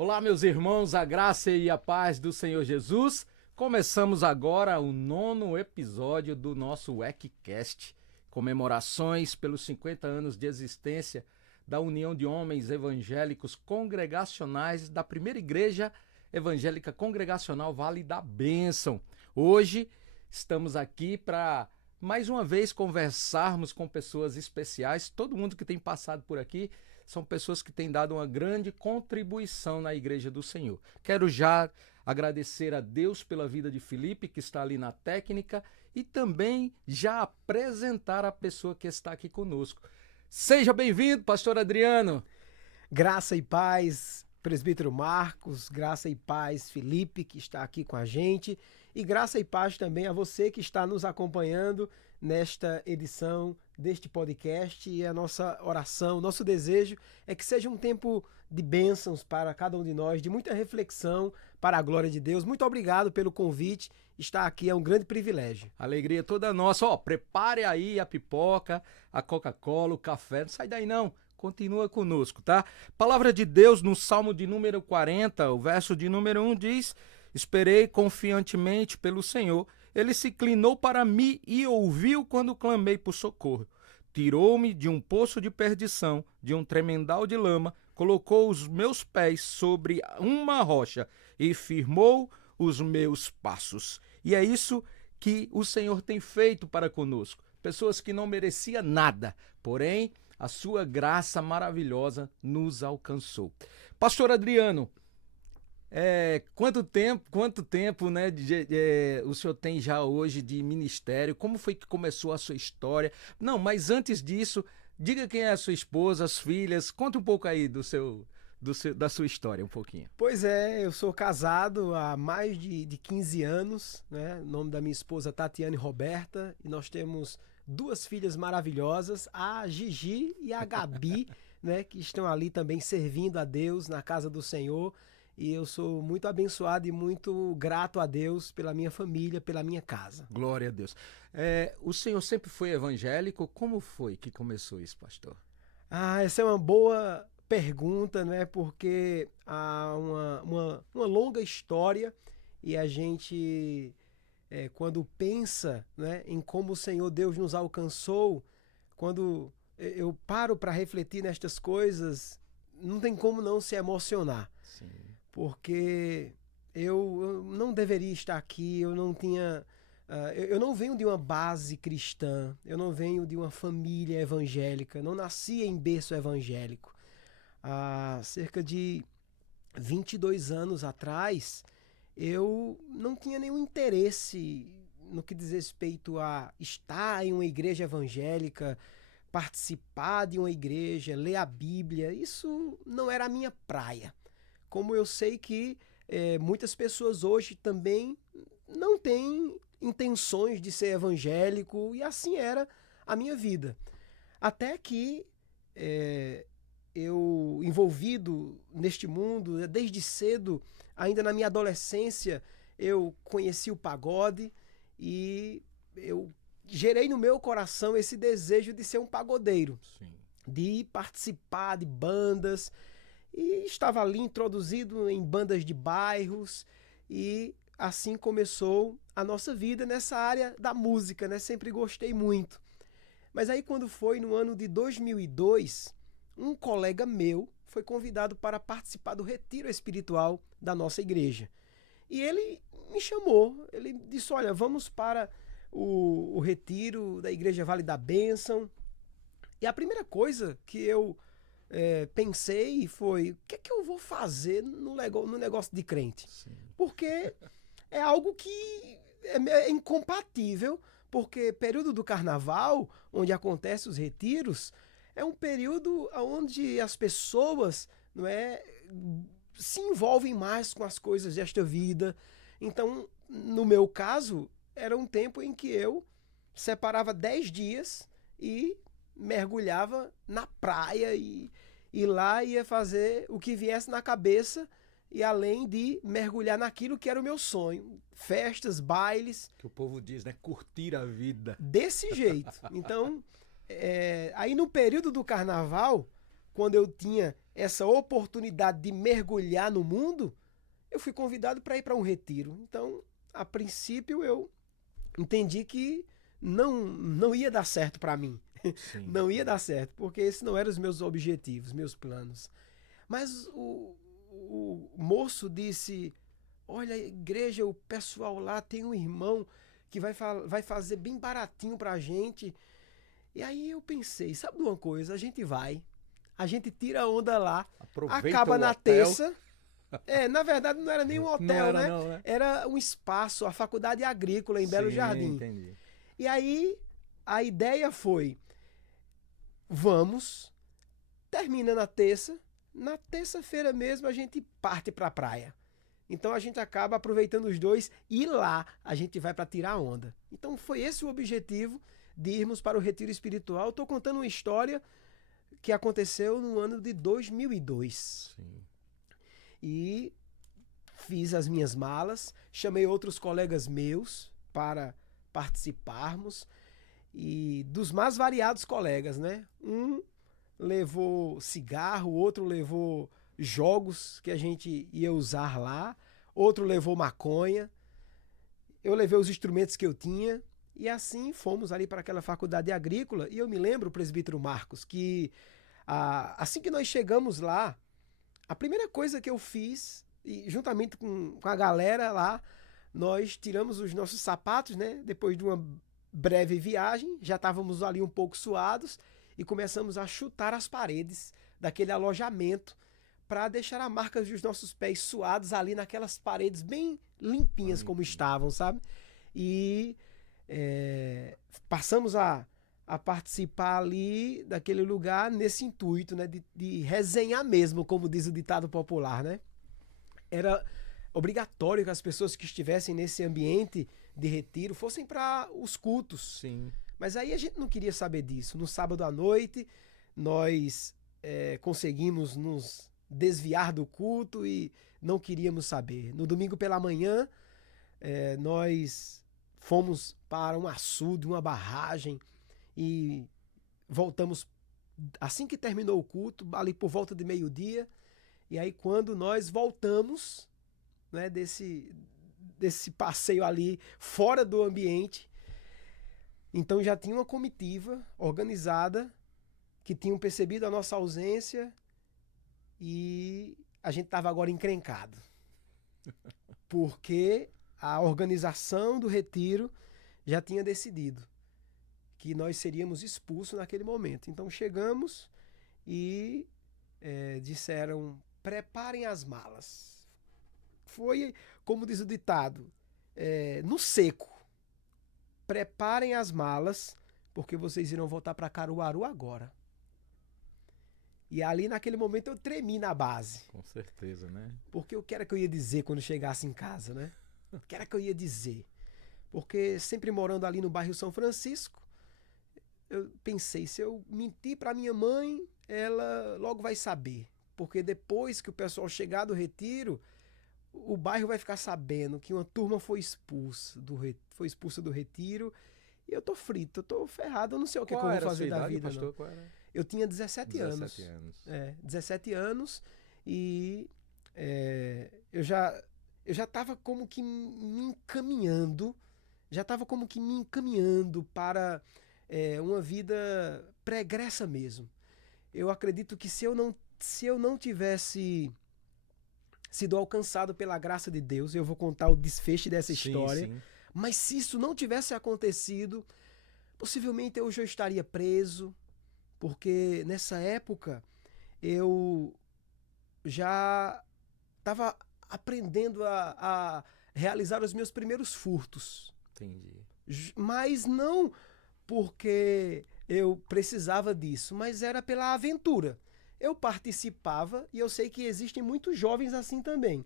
Olá, meus irmãos, a graça e a paz do Senhor Jesus. Começamos agora o 9º episódio do nosso WECcast, comemorações pelos 50 anos de existência da União de Homens Evangélicos Congregacionais da Primeira Igreja Evangélica Congregacional Vale da Bênção. Hoje estamos aqui para mais uma vez conversarmos com pessoas especiais. Todo mundo que tem passado por aqui são pessoas que têm dado uma grande contribuição na Igreja do Senhor. Quero já agradecer a Deus pela vida de Felipe, que está ali na técnica, e também já apresentar a pessoa que está aqui conosco. Seja bem-vindo, pastor Adriano. Graça e paz, presbítero Marcos, graça e paz, Felipe, que está aqui com a gente, e graça e paz também a você que está nos acompanhando nesta edição deste podcast. E a nossa oração, nosso desejo é que seja um tempo de bênçãos para cada um de nós, de muita reflexão para a glória de Deus. Muito obrigado pelo convite, estar aqui é um grande privilégio. Alegria toda nossa. Prepare aí a pipoca, a Coca-Cola, o café, não sai daí não. Continua conosco, tá? Palavra de Deus no Salmo de número 40, o verso de número 1 diz: esperei confiantemente pelo Senhor, ele se inclinou para mim e ouviu quando clamei por socorro. Tirou-me de um poço de perdição, de um tremendal de lama, colocou os meus pés sobre uma rocha e firmou os meus passos. E é isso que o Senhor tem feito para conosco. Pessoas que não mereciam nada, porém a sua graça maravilhosa nos alcançou. Pastor Adriano, quanto tempo, né, o senhor tem já hoje de ministério? Como foi que começou a sua história? Não, mas antes disso, diga quem é a sua esposa, as filhas, conta um pouco aí da sua história, um pouquinho. Pois é, eu sou casado há mais de 15 anos, né? O nome da minha esposa é Tatiane Roberta, e nós temos 2 filhas maravilhosas, a Gigi e a Gabi, né, que estão ali também servindo a Deus na casa do Senhor. E eu sou muito abençoado e muito grato a Deus pela minha família, pela minha casa. Glória a Deus. O senhor sempre foi evangélico? Como foi que começou isso, pastor? Essa é uma boa pergunta, né? Porque há uma longa história, e a gente, quando pensa, né, em como o Senhor Deus nos alcançou, quando eu paro para refletir nestas coisas, não tem como não se emocionar. Sim. Porque eu não deveria estar aqui, eu não tinha... eu não venho de uma base cristã, eu não venho de uma família evangélica, não nasci em berço evangélico. Há cerca de 22 anos atrás, eu não tinha nenhum interesse no que diz respeito a estar em uma igreja evangélica, participar de uma igreja, ler a Bíblia. Isso não era a minha praia. Como eu sei que muitas pessoas hoje também não têm intenções de ser evangélico, e assim era a minha vida. Até que eu, envolvido neste mundo, desde cedo, ainda na minha adolescência, eu conheci o pagode e eu gerei no meu coração esse desejo de ser um pagodeiro. Sim. De participar de bandas. E estava ali introduzido em bandas de bairros, e assim começou a nossa vida nessa área da música, né? Sempre gostei muito. Mas aí, quando foi no ano de 2002, um colega meu foi convidado para participar do retiro espiritual da nossa igreja. E ele me chamou, ele disse: olha, vamos para o retiro da Igreja Vale da Bênção. E a primeira coisa que eu pensei foi: o que é que eu vou fazer no negócio de crente? Sim. Porque é algo que é incompatível, porque período do carnaval, onde acontecem os retiros, é um período onde as pessoas, não é, se envolvem mais com as coisas desta vida. Então, no meu caso, era um tempo em que eu separava 10 dias e mergulhava na praia, e lá ia fazer o que viesse na cabeça, e além de mergulhar naquilo que era o meu sonho, festas, bailes. Que o povo diz, né? Curtir a vida. Desse jeito. Então, aí no período do carnaval, quando eu tinha essa oportunidade de mergulhar no mundo, eu fui convidado para ir para um retiro. Então, a princípio, eu entendi que não ia dar certo para mim. Sim. Não ia dar certo, porque esses não eram os meus objetivos, meus planos. Mas o moço disse: olha, a igreja, o pessoal lá tem um irmão que vai fazer bem baratinho pra gente. E aí eu pensei, sabe de uma coisa? A gente tira a onda lá, Aproveita acaba o na hotel. terça. Na verdade não era nem um Não hotel, era, né? não, né? Era um espaço, a faculdade agrícola em Belo Sim, Jardim. entendi. E aí a ideia foi, vamos, termina na terça-feira mesmo a gente parte pra praia. Então a gente acaba aproveitando os dois e lá a gente vai para tirar onda. Então foi esse o objetivo de irmos para o retiro espiritual. Estou contando uma história que aconteceu no ano de 2002. Sim. E fiz as minhas malas, chamei outros colegas meus para participarmos e dos mais variados colegas, né? Um levou cigarro, outro levou jogos que a gente ia usar lá, outro levou maconha, eu levei os instrumentos que eu tinha e assim fomos ali para aquela faculdade agrícola. E eu me lembro, presbítero Marcos, que assim que nós chegamos lá, a primeira coisa que eu fiz, e juntamente com a galera lá, nós tiramos os nossos sapatos, né? Depois de uma breve viagem, já estávamos ali um pouco suados e começamos a chutar as paredes daquele alojamento para deixar a marca dos nossos pés suados ali naquelas paredes bem limpinhas como estavam, sabe? E passamos a participar ali daquele lugar nesse intuito, né? De resenhar mesmo, como diz o ditado popular, né? Era obrigatório que as pessoas que estivessem nesse ambiente de retiro fossem para os cultos. Sim. Mas aí a gente não queria saber disso. No sábado à noite, nós conseguimos nos desviar do culto e não queríamos saber. No domingo pela manhã, nós fomos para um açude, uma barragem e voltamos assim que terminou o culto, ali por volta de meio-dia. E aí quando nós voltamos, né, desse passeio ali fora do ambiente, então já tinha uma comitiva organizada que tinham percebido a nossa ausência e a gente estava agora encrencado. Porque a organização do retiro já tinha decidido que nós seríamos expulsos naquele momento. Então chegamos e disseram: preparem as malas. Foi, como diz o ditado, no seco. Preparem as malas, porque vocês irão voltar para Caruaru agora. E ali naquele momento eu tremi na base. Com certeza, né? Porque o que era que eu ia dizer quando chegasse em casa, né? O que era que eu ia dizer? Porque sempre morando ali no bairro São Francisco, eu pensei, se eu mentir para minha mãe, ela logo vai saber. Porque depois que o pessoal chegar do retiro, o bairro vai ficar sabendo que uma turma foi expulsa do retiro. E eu tô frito, eu tô ferrado, eu não sei o que eu vou fazer da vida, pastor? não. Qual era? Eu tinha 17 anos. 17 anos. 17 anos e eu já estava como que me encaminhando, para uma vida pregressa mesmo. Eu acredito que se eu não tivesse sido alcançado pela graça de Deus, eu vou contar o desfecho dessa história, Sim. mas se isso não tivesse acontecido, possivelmente eu já estaria preso, porque nessa época eu já estava aprendendo a realizar os meus primeiros furtos. Entendi. Mas não porque eu precisava disso, mas era pela aventura. Eu participava e eu sei que existem muitos jovens assim também,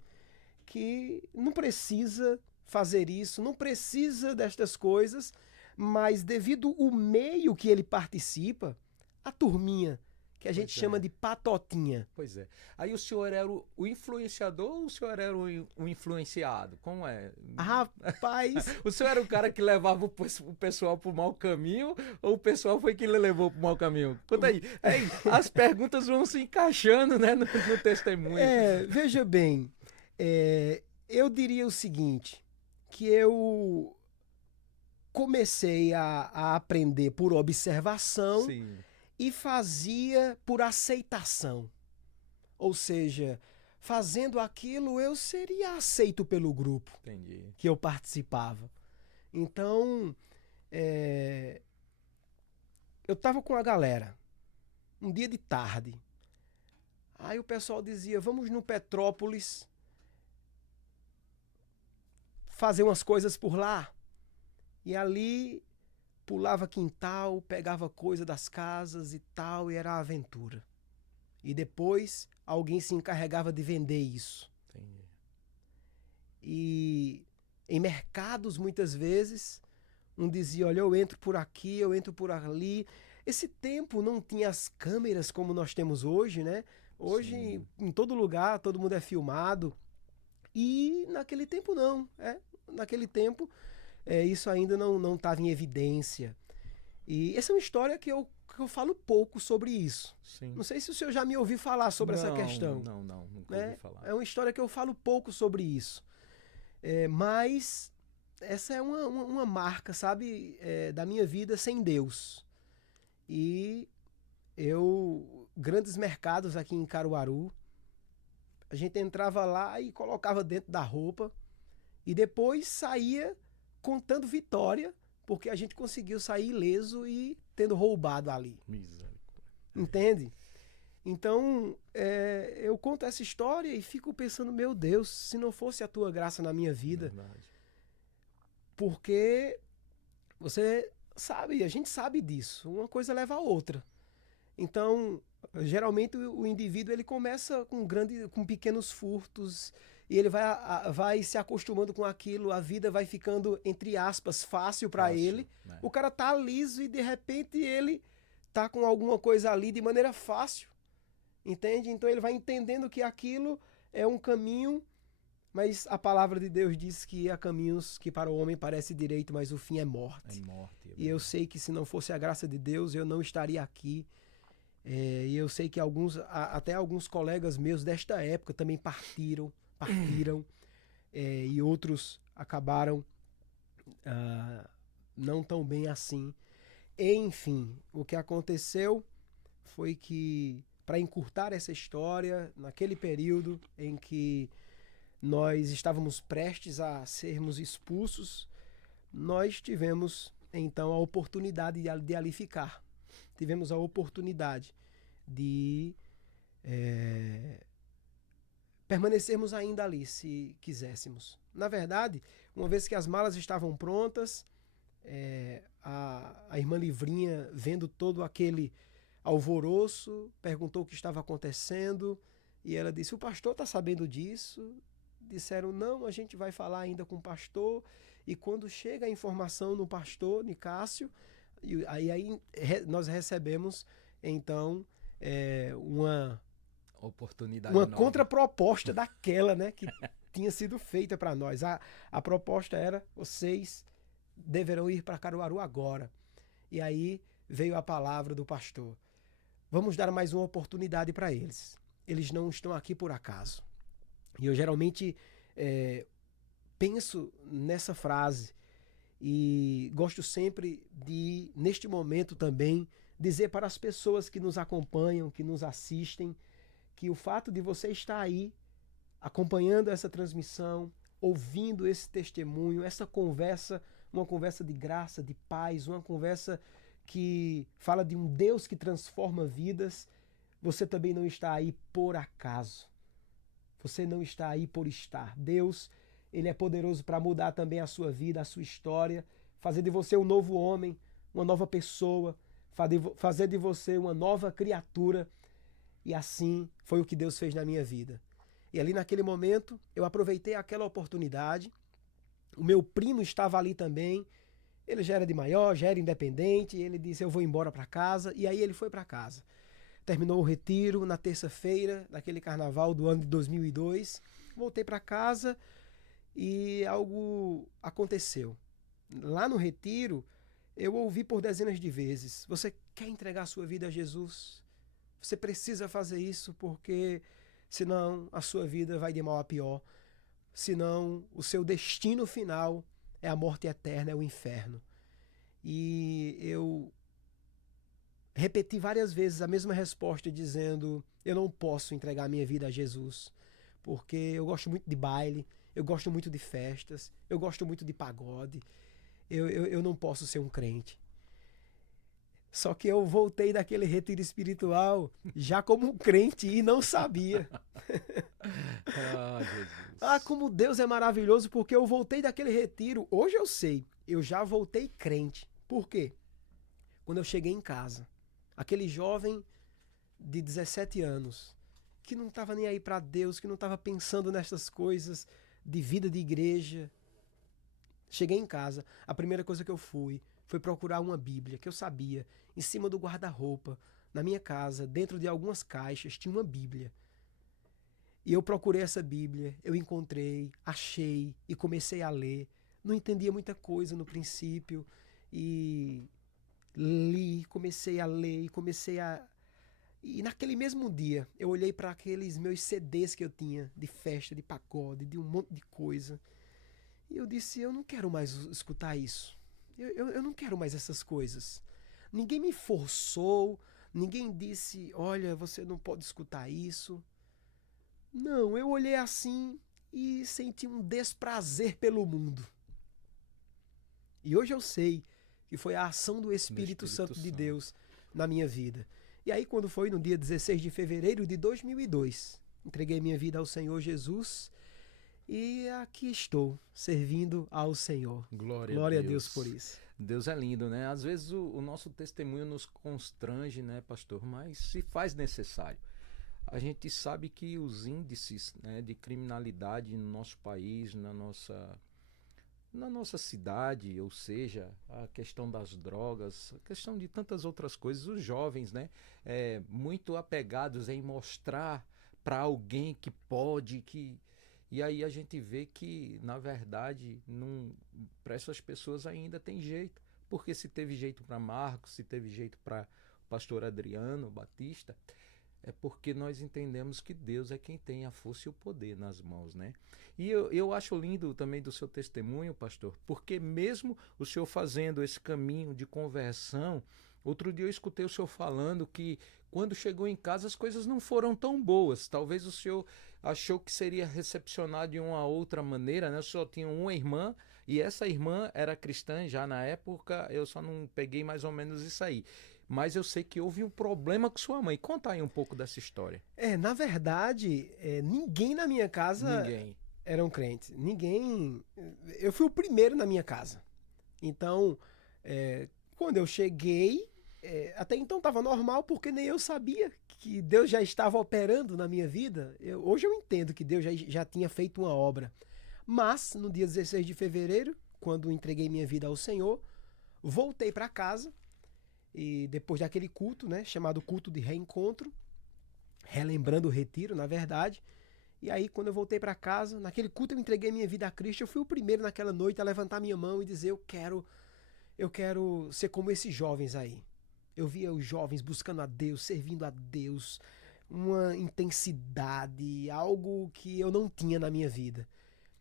que não precisa fazer isso, não precisa destas coisas, mas devido ao meio que ele participa, a turminha que a gente Pois chama é. de patotinha. Pois é. Aí o senhor era o influenciador ou o senhor era o influenciado? Como é? Rapaz, O senhor era o cara que levava o pessoal pro mau caminho ou o pessoal foi que levou pro mau caminho? Conta aí. Ei, as perguntas vão se encaixando, né, no testemunho. veja bem, eu diria o seguinte, que eu comecei a aprender por observação Sim, e fazia por aceitação. Ou seja, fazendo aquilo eu seria aceito pelo grupo entendi. que eu participava. Então, eu estava com a galera, um dia de tarde. Aí o pessoal dizia, vamos no Petrópolis fazer umas coisas por lá. E ali pulava quintal, pegava coisa das casas e tal, e era a aventura. E depois alguém se encarregava de vender isso. Entendi. E em mercados, muitas vezes, um dizia, olha, eu entro por aqui, eu entro por ali. Esse tempo não tinha as câmeras como nós temos hoje, né? Hoje, Sim. em todo lugar, todo mundo é filmado. E naquele tempo não, naquele tempo isso ainda não estava em evidência. E essa é uma história que eu falo pouco sobre isso. Sim. Não sei se o senhor já me ouviu falar sobre essa questão. Não, nunca Né? ouvi falar. É uma história que eu falo pouco sobre isso. Mas essa é uma marca, sabe, da minha vida sem Deus. E grandes mercados aqui em Caruaru, a gente entrava lá e colocava dentro da roupa e depois saía contando vitória, porque a gente conseguiu sair ileso e tendo roubado ali. Misericórdia. Entende? Então, eu conto essa história e fico pensando, meu Deus, se não fosse a tua graça na minha vida, Verdade. porque você sabe, a gente sabe disso, uma coisa leva a outra. Então, geralmente o indivíduo ele começa com pequenos furtos e ele vai se acostumando com aquilo, a vida vai ficando, entre aspas, fácil para Fácil, ele. né? O cara tá liso e de repente ele tá com alguma coisa ali de maneira fácil, entende? Então ele vai entendendo que aquilo é um caminho, mas a palavra de Deus diz que há caminhos que para o homem parece direito, mas o fim é morte. É morte. E eu sei que se não fosse a graça de Deus, eu não estaria aqui. E eu sei que até alguns colegas meus desta época também partiram, e outros acabaram não tão bem assim. Enfim, o que aconteceu foi que, para encurtar essa história, naquele período em que nós estávamos prestes a sermos expulsos, nós tivemos então a oportunidade de ali ficar. Tivemos a oportunidade de permanecermos ainda ali, se quiséssemos. Na verdade, uma vez que as malas estavam prontas, a irmã Livrinha, vendo todo aquele alvoroço, perguntou o que estava acontecendo e ela disse, o pastor está sabendo disso? Disseram, não, a gente vai falar ainda com o pastor, e quando chega a informação no pastor Nicásio, aí nós recebemos então uma Oportunidade contraproposta daquela, né, que tinha sido feita para nós. A proposta era, vocês deverão ir para Caruaru agora. E aí veio a palavra do pastor. Vamos dar mais uma oportunidade para eles. Eles não estão aqui por acaso. E eu geralmente penso nessa frase e gosto sempre de, neste momento também, dizer para as pessoas que nos acompanham, que nos assistem, que o fato de você estar aí acompanhando essa transmissão, ouvindo esse testemunho, essa conversa, uma conversa de graça, de paz, uma conversa que fala de um Deus que transforma vidas, você também não está aí por acaso. Você não está aí por estar. Deus, ele é poderoso para mudar também a sua vida, a sua história, fazer de você um novo homem, uma nova pessoa, fazer de você uma nova criatura. E assim foi o que Deus fez na minha vida. E ali naquele momento, eu aproveitei aquela oportunidade. O meu primo estava ali também. Ele já era de maior, já era independente. Ele disse, eu vou embora para casa. E aí ele foi para casa. Terminou o retiro na terça-feira, daquele carnaval do ano de 2002. Voltei para casa e algo aconteceu. Lá no retiro, eu ouvi por dezenas de vezes: você quer entregar a sua vida a Jesus? Você precisa fazer isso porque senão a sua vida vai de mal a pior. Senão o seu destino final é a morte eterna, é o inferno. E eu repeti várias vezes a mesma resposta, dizendo: eu não posso entregar minha vida a Jesus, porque eu gosto muito de baile, eu gosto muito de festas, eu gosto muito de pagode, eu não posso ser um crente. Só que eu voltei daquele retiro espiritual já como um crente e não sabia. Ah, Jesus. Ah, como Deus é maravilhoso, porque eu voltei daquele retiro. Hoje eu sei, eu já voltei crente. Por quê? Quando eu cheguei em casa, aquele jovem de 17 anos, que não estava nem aí para Deus, que não estava pensando nessas coisas de vida de igreja. Cheguei em casa, a primeira coisa que eu foi procurar uma Bíblia, que eu sabia, em cima do guarda-roupa, na minha casa, dentro de algumas caixas, tinha uma Bíblia. E eu procurei essa Bíblia, eu encontrei, achei e comecei a ler. Não entendia muita coisa no princípio e li, comecei a ler e comecei a... E naquele mesmo dia, eu olhei para aqueles meus CDs que eu tinha, de festa, de pagode, de um monte de coisa. E eu disse: eu não quero mais escutar isso. Eu não quero mais essas coisas. Ninguém me forçou, ninguém disse: olha, você não pode escutar isso. Não, eu olhei assim e senti um desprazer pelo mundo. E hoje eu sei que foi a ação do Espírito Santo de Deus na minha vida. E aí, quando foi no dia 16 de fevereiro de 2002, entreguei minha vida ao Senhor Jesus e aqui estou, servindo ao Senhor. Glória a Deus por isso. Deus é lindo, né? Às vezes o nosso testemunho nos constrange, né, pastor? Mas se faz necessário. A gente sabe que os índices, né, de criminalidade no nosso país, na nossa cidade, ou seja, a questão das drogas, a questão de tantas outras coisas, os jovens, né, muito apegados em mostrar para alguém que pode, e aí a gente vê que, na verdade, para essas pessoas ainda tem jeito. Porque se teve jeito para Marcos, se teve jeito para o pastor Adriano Batista, é porque nós entendemos que Deus é quem tem a força e o poder nas mãos, né? E eu acho lindo também do seu testemunho, pastor, porque mesmo o senhor fazendo esse caminho de conversão, outro dia eu escutei o senhor falando que quando chegou em casa as coisas não foram tão boas. Talvez o senhor achou que seria recepcionado de uma outra maneira, né? O senhor tinha uma irmã e essa irmã era cristã já na época, eu só não peguei mais ou menos isso aí. Mas eu sei que houve um problema com sua mãe. Conta aí um pouco dessa história. Na verdade, ninguém na minha casa era um crente. Ninguém... Eu fui o primeiro na minha casa. Então, quando eu cheguei, até então estava normal, porque nem eu sabia que Deus já estava operando na minha vida. Hoje eu entendo que Deus já tinha feito uma obra. Mas, no dia 16 de fevereiro, quando entreguei minha vida ao Senhor, voltei para casa. E depois daquele culto, né, chamado culto de reencontro, relembrando o retiro, na verdade. E aí, quando eu voltei para casa, naquele culto eu entreguei minha vida a Cristo. Eu fui o primeiro naquela noite a levantar minha mão e dizer: eu quero ser como esses jovens aí. Eu via os jovens buscando a Deus, servindo a Deus, uma intensidade, algo que eu não tinha na minha vida.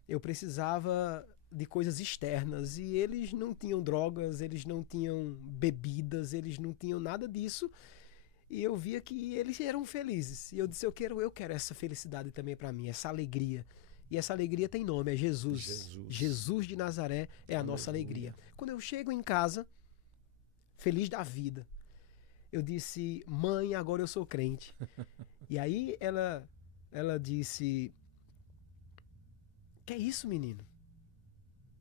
Eu precisava de coisas externas, e eles não tinham drogas, eles não tinham bebidas, eles não tinham nada disso, e eu via que eles eram felizes, e eu disse: eu quero essa felicidade também para mim, essa alegria. E essa alegria tem nome, é Jesus. Jesus de Nazaré é a nossa alegria. Quando eu chego em casa, feliz da vida, eu disse: mãe, agora eu sou crente. E aí ela disse: que é isso, menino?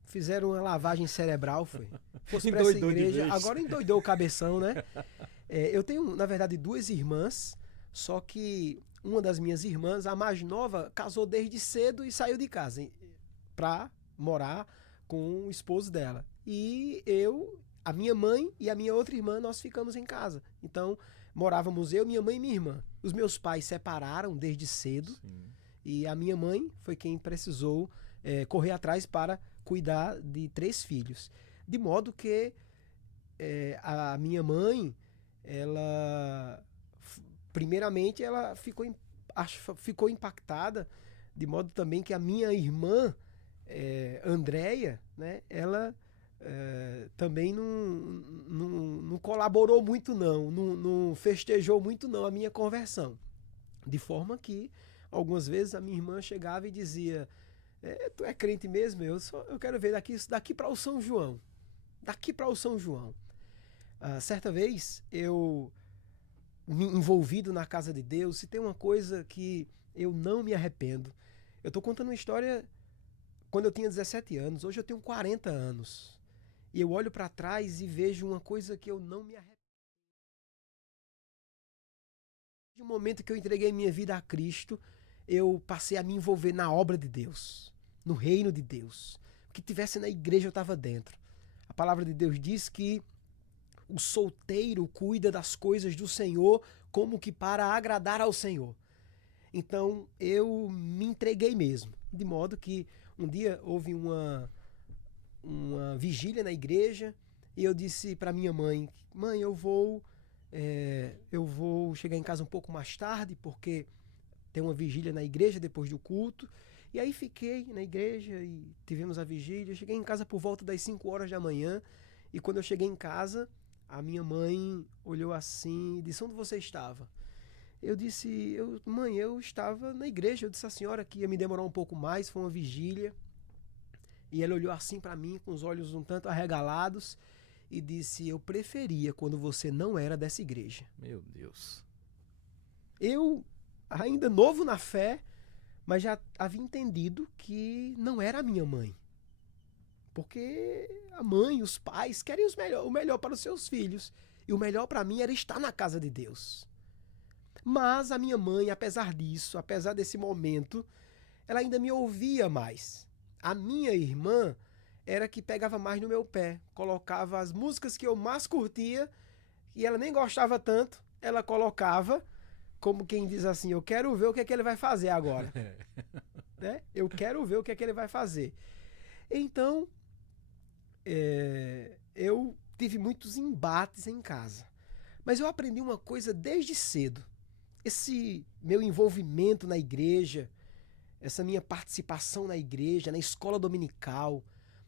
Fizeram uma lavagem cerebral, foi. Fosse pra essa igreja, agora endoidou o cabeção, né? Eu tenho, na verdade, duas irmãs, só que uma das minhas irmãs, a mais nova, casou desde cedo e saiu de casa pra morar com o esposo dela. E a minha mãe e a minha outra irmã, nós ficamos em casa. Então, morávamos eu, minha mãe e minha irmã. Os meus pais separaram desde cedo. Sim. E a minha mãe foi quem precisou correr atrás para cuidar de 3 filhos. De modo que a minha mãe, ela, primeiramente, ela ficou impactada, de modo também que a minha irmã, Andréia, né, ela também não colaborou muito não festejou muito não a minha conversão. De forma que, algumas vezes, a minha irmã chegava e dizia: tu é crente mesmo? Eu quero ver daqui para o São João. Daqui para o São João. Certa vez, eu me envolvido na casa de Deus, se tem uma coisa que eu não me arrependo. Eu estou contando uma história quando eu tinha 17 anos, hoje eu tenho 40 anos. E eu olho para trás e vejo uma coisa que eu não me arrependo. No momento que eu entreguei minha vida a Cristo, eu passei a me envolver na obra de Deus, no reino de Deus. O que tivesse na igreja eu estava dentro. A palavra de Deus diz que o solteiro cuida das coisas do Senhor como que para agradar ao Senhor. Então eu me entreguei mesmo, de modo que um dia houve uma vigília na igreja e eu disse para minha mãe: mãe, eu vou chegar em casa um pouco mais tarde porque tem uma vigília na igreja depois do culto. E aí fiquei na igreja e tivemos a vigília. Cheguei em casa por volta das 5 horas da manhã e quando eu cheguei em casa, a minha mãe olhou assim e disse: onde você estava? Eu disse: mãe, eu estava na igreja. Eu disse à senhora que ia me demorar um pouco mais, foi uma vigília. E ela olhou assim para mim com os olhos um tanto arregalados e disse: eu preferia quando você não era dessa igreja. Meu Deus. Eu, ainda novo na fé, mas já havia entendido que não era a minha mãe. Porque a mãe, os pais querem o melhor para os seus filhos. E o melhor para mim era estar na casa de Deus. Mas a minha mãe, apesar disso, apesar desse momento, ela ainda me ouvia mais. A minha irmã era que pegava mais no meu pé, colocava as músicas que eu mais curtia, e ela nem gostava tanto, ela colocava como quem diz assim: eu quero ver o que é que ele vai fazer agora. Né? Eu quero ver o que é que ele vai fazer. Então, eu tive muitos embates em casa. Mas eu aprendi uma coisa desde cedo. Esse meu envolvimento na igreja, essa minha participação na igreja, na escola dominical,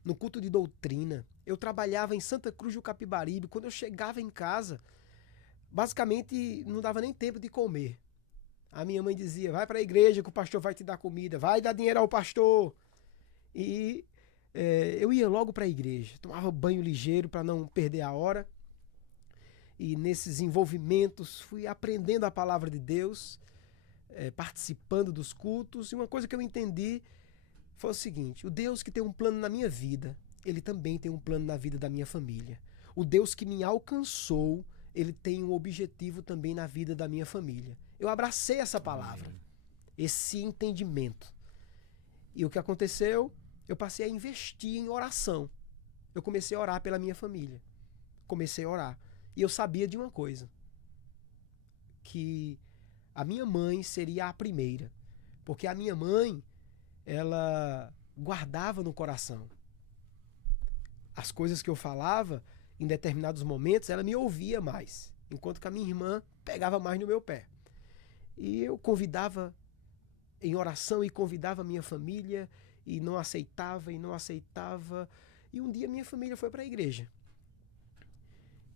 no culto de doutrina. Eu trabalhava em Santa Cruz do Capibaribe. Quando eu chegava em casa, basicamente não dava nem tempo de comer. A minha mãe dizia: vai para a igreja que o pastor vai te dar comida, vai dar dinheiro ao pastor. E eu ia logo para a igreja, tomava banho ligeiro para não perder a hora. E nesses envolvimentos fui aprendendo a palavra de Deus, participando dos cultos. E uma coisa que eu entendi foi o seguinte: o Deus que tem um plano na minha vida, ele também tem um plano na vida da minha família. O Deus que me alcançou, ele tem um objetivo também na vida da minha família. Eu abracei essa palavra, esse entendimento. E o que aconteceu? Eu passei a investir em oração. Eu comecei a orar pela minha família. Comecei a orar. E eu sabia de uma coisa: que a minha mãe seria a primeira. Porque a minha mãe, ela guardava no coração as coisas que eu falava. Em determinados momentos ela me ouvia mais, enquanto que a minha irmã pegava mais no meu pé. E eu convidava em oração e convidava a minha família e não aceitava. E um dia minha família foi para a igreja.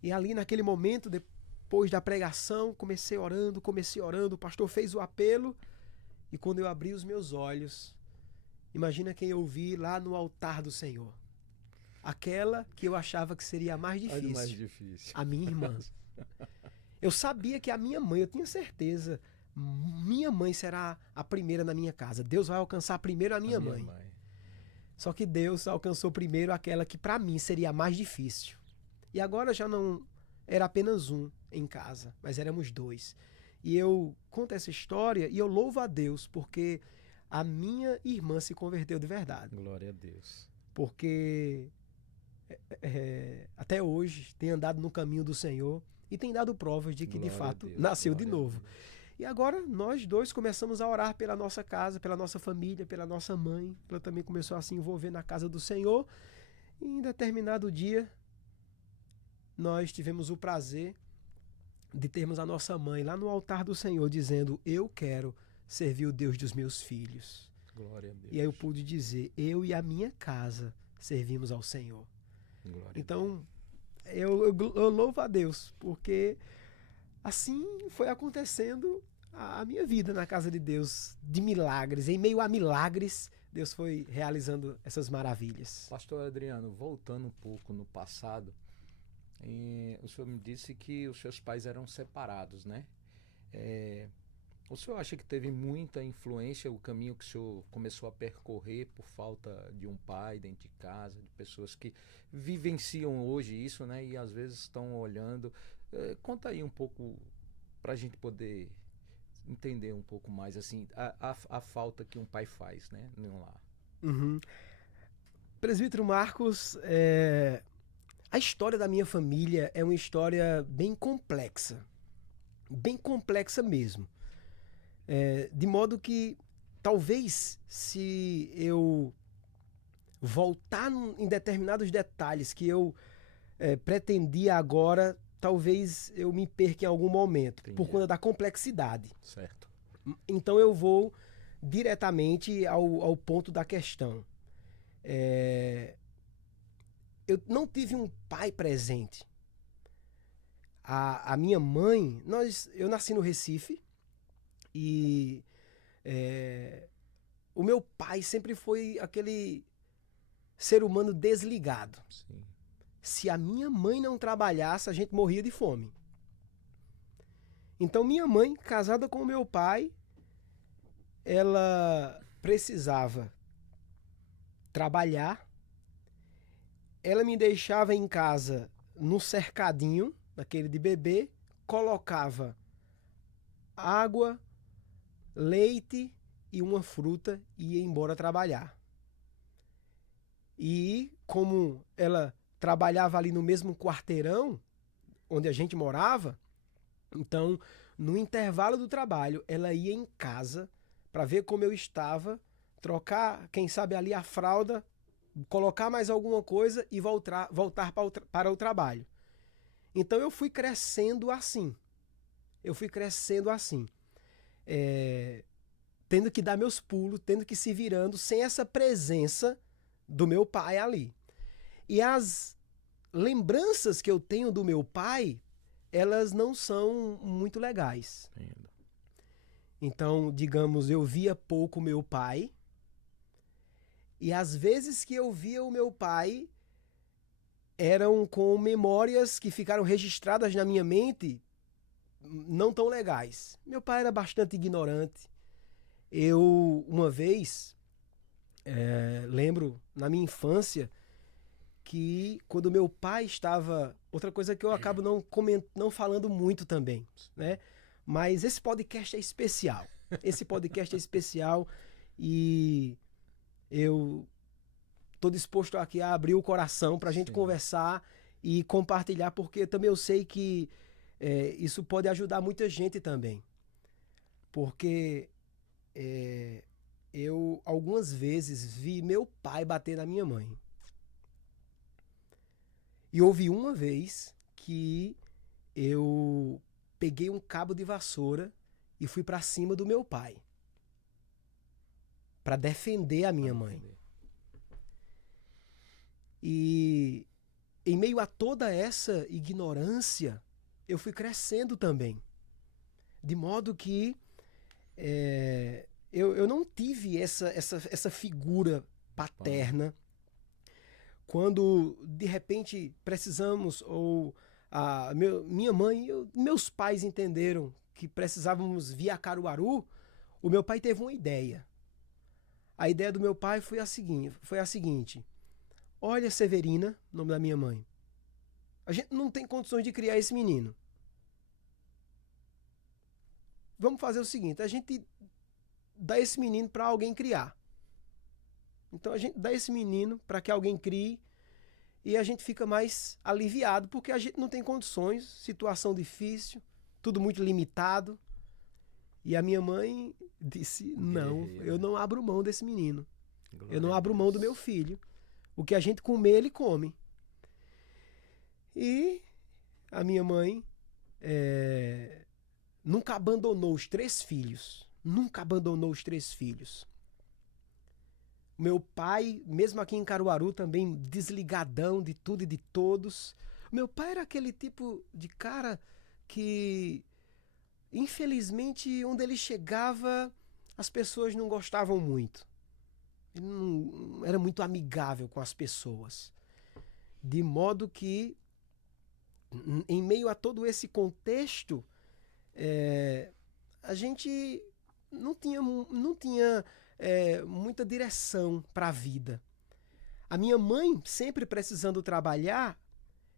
E ali naquele momento, depois da pregação, comecei orando, o pastor fez o apelo e quando eu abri os meus olhos, imagina quem eu vi lá no altar do Senhor. Aquela que eu achava que seria a mais difícil. A minha irmã. Eu sabia que a minha mãe, eu tinha certeza, minha mãe será a primeira na minha casa. Deus vai alcançar primeiro a minha mãe. Só que Deus alcançou primeiro aquela que para mim seria a mais difícil. E agora já não era apenas um em casa, mas éramos 2. E eu conto essa história e eu louvo a Deus porque a minha irmã se converteu de verdade. Glória a Deus. Porque até hoje tem andado no caminho do Senhor e tem dado provas de que, de Glória a fato, Deus, nasceu de glória a novo. Deus. E agora nós dois começamos a orar pela nossa casa, pela nossa família, pela nossa mãe. Ela também começou a se envolver na casa do Senhor. E em determinado dia, nós tivemos o prazer de termos a nossa mãe lá no altar do Senhor dizendo: eu quero servir o Deus dos meus filhos. Glória a Deus. E aí eu pude dizer: eu e a minha casa servimos ao Senhor. Glória a Deus. Então, eu louvo a Deus, porque assim foi acontecendo a minha vida na casa de Deus, de milagres. Em meio a milagres, Deus foi realizando essas maravilhas. Pastor Adriano, voltando um pouco no passado, o senhor me disse que os seus pais eram separados, né? O senhor acha que teve muita influência o caminho que o senhor começou a percorrer por falta de um pai dentro de casa, de pessoas que vivenciam hoje isso, né? E às vezes estão olhando. Conta aí um pouco para a gente poder entender um pouco mais assim a falta que um pai faz, né? No lar. Uhum. Presbítero Marcos, a história da minha família é uma história bem complexa mesmo. De modo que talvez se eu voltar em determinados detalhes que eu pretendia agora, talvez eu me perca em algum momento. Entendi. Por conta da complexidade. Certo. Então eu vou diretamente ao ponto da questão. Eu não tive um pai presente. A minha mãe, eu nasci no Recife e o meu pai sempre foi aquele ser humano desligado. Sim. Se a minha mãe não trabalhasse, a gente morria de fome. Então minha mãe, casada com o meu pai, ela precisava trabalhar. Ela me deixava em casa no cercadinho, daquele de bebê, colocava água, leite e uma fruta e ia embora trabalhar. E como ela trabalhava ali no mesmo quarteirão onde a gente morava, então no intervalo do trabalho ela ia em casa para ver como eu estava, trocar, quem sabe ali a fralda, colocar mais alguma coisa e voltar para o trabalho. Então eu fui crescendo assim. Tendo que dar meus pulos, tendo que se virando, sem essa presença do meu pai ali. E as lembranças que eu tenho do meu pai, elas não são muito legais. Entendo. Então, digamos, eu via pouco meu pai, e às vezes que eu via o meu pai, eram com memórias que ficaram registradas na minha mente, não tão legais. Meu pai era bastante ignorante. Eu, uma vez, lembro, na minha infância, que quando meu pai estava... Outra coisa que eu acabo não falando muito também, né? Mas esse podcast é especial. E eu estou disposto aqui a abrir o coração para a gente conversar e compartilhar, porque também eu sei que isso pode ajudar muita gente também. Porque eu algumas vezes vi meu pai bater na minha mãe. E houve uma vez que eu peguei um cabo de vassoura e fui para cima do meu pai para defender a minha mãe. E em meio a toda essa ignorância, eu fui crescendo também. De modo que eu não tive essa figura paterna. Quando, de repente, precisamos, ou minha mãe, meus pais entenderam que precisávamos vir a Caruaru, o meu pai teve uma ideia. A ideia do meu pai foi a seguinte: olha, Severina, nome da minha mãe, a gente não tem condições de criar esse menino. Vamos fazer o seguinte, a gente dá esse menino para alguém criar. Então a gente dá esse menino para que alguém crie e a gente fica mais aliviado, porque a gente não tem condições, situação difícil, tudo muito limitado. E a minha mãe disse, não, eu não abro mão desse menino. Eu não abro mão do meu filho. O que a gente comer, ele come. E a minha mãe nunca abandonou os 3 filhos. Nunca abandonou os 3 filhos. Meu pai, mesmo aqui em Caruaru, também desligadão de tudo e de todos. Meu pai era aquele tipo de cara que, infelizmente, onde ele chegava, as pessoas não gostavam muito. Ele não era muito amigável com as pessoas. De modo que, em meio a todo esse contexto, a gente não tinha muita direção para a vida. A minha mãe, sempre precisando trabalhar,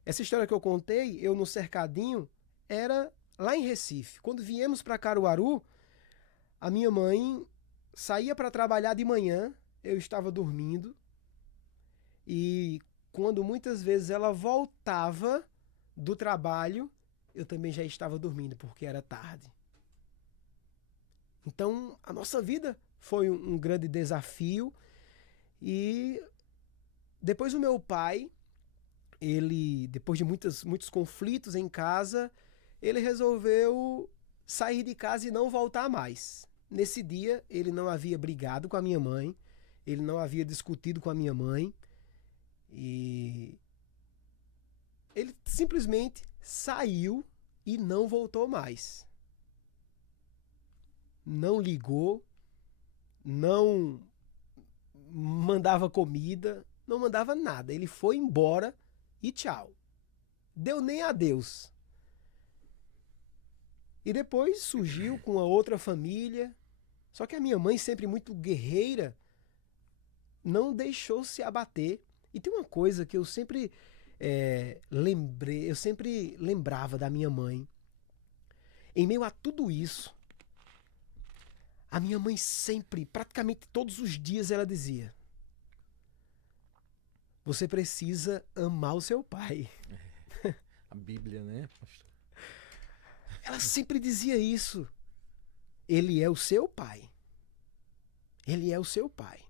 essa história que eu contei, eu no Cercadinho, era lá em Recife. Quando viemos para Caruaru, a minha mãe saía para trabalhar de manhã, eu estava dormindo, e quando muitas vezes ela voltava do trabalho, eu também já estava dormindo, porque era tarde. Então, a nossa vida foi um grande desafio. E depois o meu pai, ele, depois de muitos conflitos em casa, ele resolveu sair de casa e não voltar mais. Nesse dia, ele não havia brigado com a minha mãe, ele não havia discutido com a minha mãe, e ele simplesmente saiu e não voltou mais. Não ligou, não mandava comida, não mandava nada. Ele foi embora e tchau. Deu nem adeus. E depois surgiu com a outra família. Só que a minha mãe, sempre muito guerreira, não deixou se abater. E tem uma coisa que eu sempre lembrava da minha mãe. Em meio a tudo isso, a minha mãe sempre, praticamente todos os dias, ela dizia: você precisa amar o seu pai. A Bíblia, né, pastor? Ela sempre dizia isso. Ele é o seu pai. Ele é o seu pai.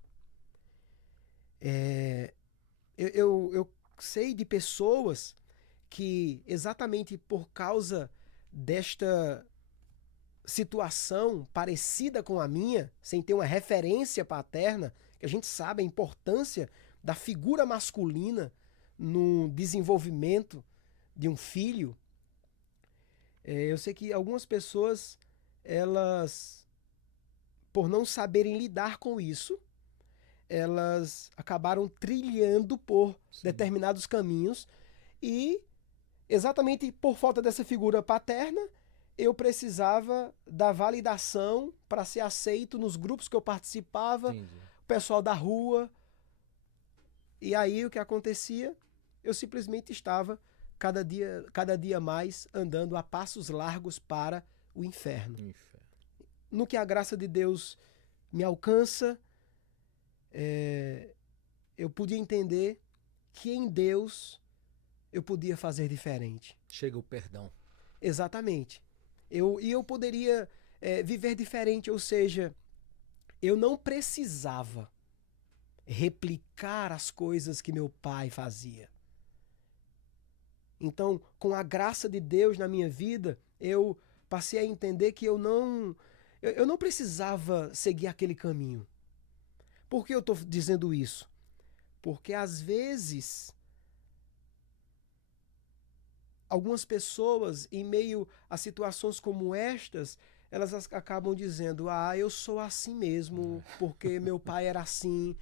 Eu sei de pessoas que, exatamente por causa desta situação parecida com a minha, sem ter uma referência paterna, que a gente sabe a importância da figura masculina no desenvolvimento de um filho. Eu sei que algumas pessoas, elas, por não saberem lidar com isso, elas acabaram trilhando por determinados caminhos, e exatamente por falta dessa figura paterna, eu precisava da validação para ser aceito nos grupos que eu participava, o pessoal da rua. E aí o que acontecia? Eu simplesmente estava cada dia mais andando a passos largos para o inferno. No que a graça de Deus me alcança, eu pude entender que em Deus eu podia fazer diferente. Chega o perdão. Exatamente. Eu poderia viver diferente, ou seja, eu não precisava replicar as coisas que meu pai fazia. Então, com a graça de Deus na minha vida, eu passei a entender que eu não precisava seguir aquele caminho. Por que eu estou dizendo isso? Porque às vezes algumas pessoas, em meio a situações como estas, elas acabam dizendo: eu sou assim mesmo, porque meu pai era assim,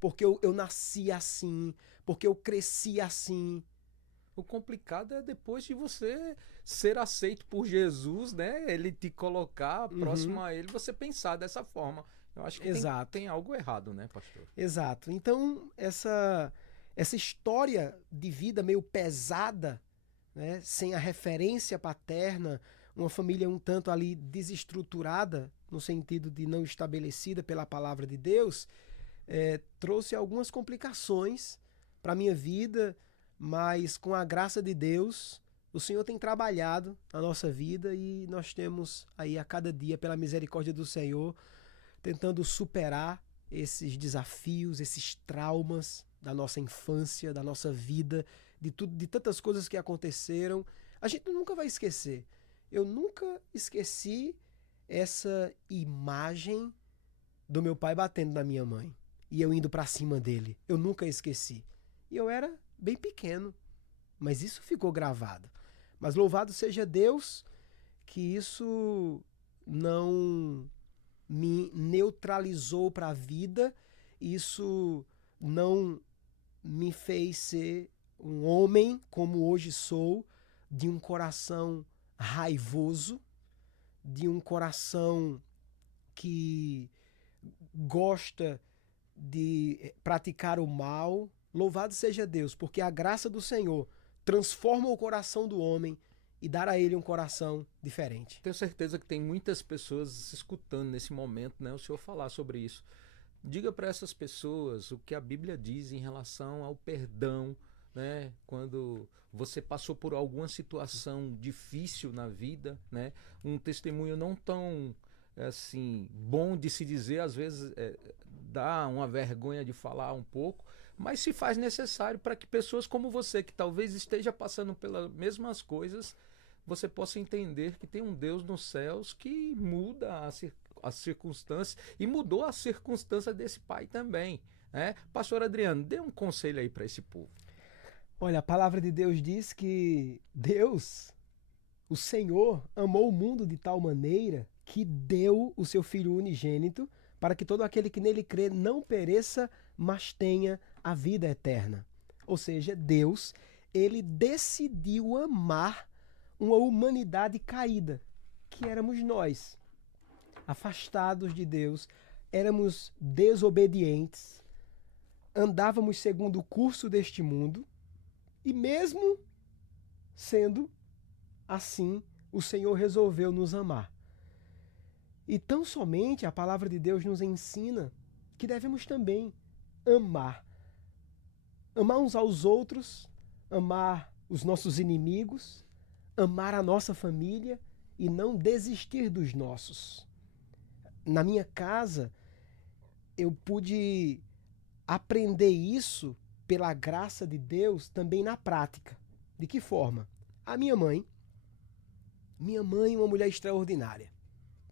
porque eu nasci assim, porque eu cresci assim. O complicado é depois de você ser aceito por Jesus, né? Ele te colocar próximo a ele, você pensar dessa forma. Eu acho que tem algo errado, né, pastor? Exato. Então, essa história de vida meio pesada, né, sem a referência paterna, uma família um tanto ali desestruturada, no sentido de não estabelecida pela palavra de Deus, trouxe algumas complicações para a minha vida, mas com a graça de Deus, o Senhor tem trabalhado na nossa vida e nós temos aí a cada dia, pela misericórdia do Senhor, tentando superar esses desafios, esses traumas da nossa infância, da nossa vida, de tantas coisas que aconteceram. A gente nunca vai esquecer. Eu nunca esqueci essa imagem do meu pai batendo na minha mãe e eu indo pra cima dele. Eu nunca esqueci. E eu era bem pequeno, mas isso ficou gravado. Mas louvado seja Deus que isso não me neutralizou para a vida, isso não me fez ser um homem como hoje sou, de um coração raivoso, de um coração que gosta de praticar o mal. Louvado seja Deus, porque a graça do Senhor transforma o coração do homem e dar a ele um coração diferente. Tenho certeza que tem muitas pessoas escutando nesse momento, né, o senhor falar sobre isso. Diga para essas pessoas o que a Bíblia diz em relação ao perdão, né? Quando você passou por alguma situação difícil na vida, né? Um testemunho não tão assim bom de se dizer, às vezes dá uma vergonha de falar um pouco, mas se faz necessário para que pessoas como você, que talvez esteja passando pelas mesmas coisas, você possa entender que tem um Deus nos céus que muda as circunstâncias e mudou a circunstância desse pai também, né? Pastor Adriano, dê um conselho aí para esse povo. Olha, a palavra de Deus diz que Deus, o Senhor, amou o mundo de tal maneira que deu o seu Filho unigênito para que todo aquele que nele crê não pereça, mas tenha a vida eterna. Ou seja, Deus, ele decidiu amar uma humanidade caída, que éramos nós, afastados de Deus, éramos desobedientes, andávamos segundo o curso deste mundo, e mesmo sendo assim, o Senhor resolveu nos amar. E tão somente a palavra de Deus nos ensina que devemos também amar. Amar uns aos outros, amar os nossos inimigos, amar a nossa família e não desistir dos nossos. Na minha casa, eu pude aprender isso pela graça de Deus também na prática. De que forma? A minha mãe, uma mulher extraordinária.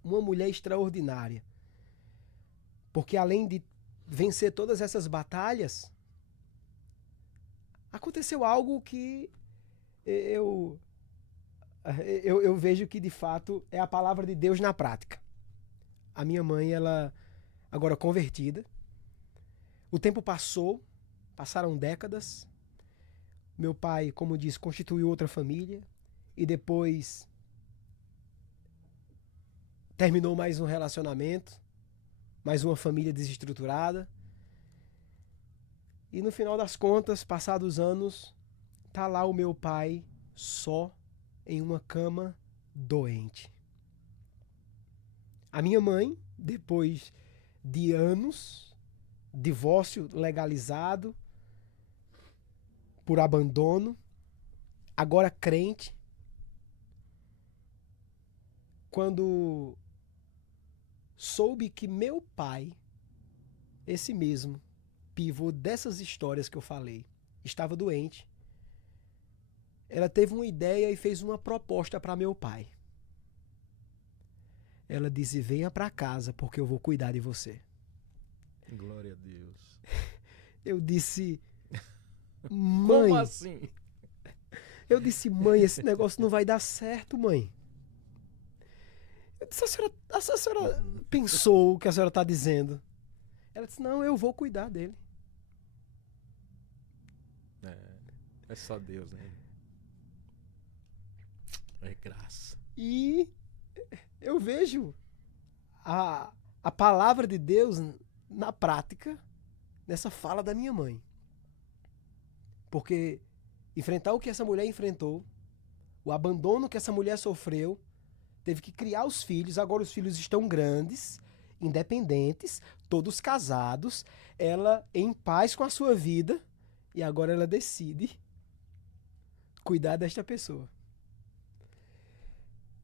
Uma mulher extraordinária. Porque além de vencer todas essas batalhas, aconteceu algo que eu vejo que de fato é a palavra de Deus na prática. A minha mãe, ela agora convertida, o tempo passou, passaram décadas, meu pai, como disse, constituiu outra família e depois terminou mais um relacionamento, mais uma família desestruturada. E no final das contas, passados anos, tá lá o meu pai só em uma cama doente. A minha mãe, depois de anos, divórcio legalizado por abandono, agora crente, quando soube que meu pai, esse mesmo, pivô dessas histórias que eu falei, estava doente, ela teve uma ideia e fez uma proposta para meu pai. Ela disse: venha para casa porque eu vou cuidar de você. Glória a Deus. Eu disse: mãe... Como assim? Eu disse: mãe, esse negócio não vai dar certo, mãe. Eu disse: a senhora pensou o que a senhora está dizendo? Ela disse: não, eu vou cuidar dele. É só Deus, né? É graça. E eu vejo a palavra de Deus na prática, nessa fala da minha mãe. Porque enfrentar o que essa mulher enfrentou, o abandono que essa mulher sofreu, teve que criar os filhos, agora os filhos estão grandes, independentes, todos casados, ela em paz com a sua vida, e agora ela decide cuidar desta pessoa.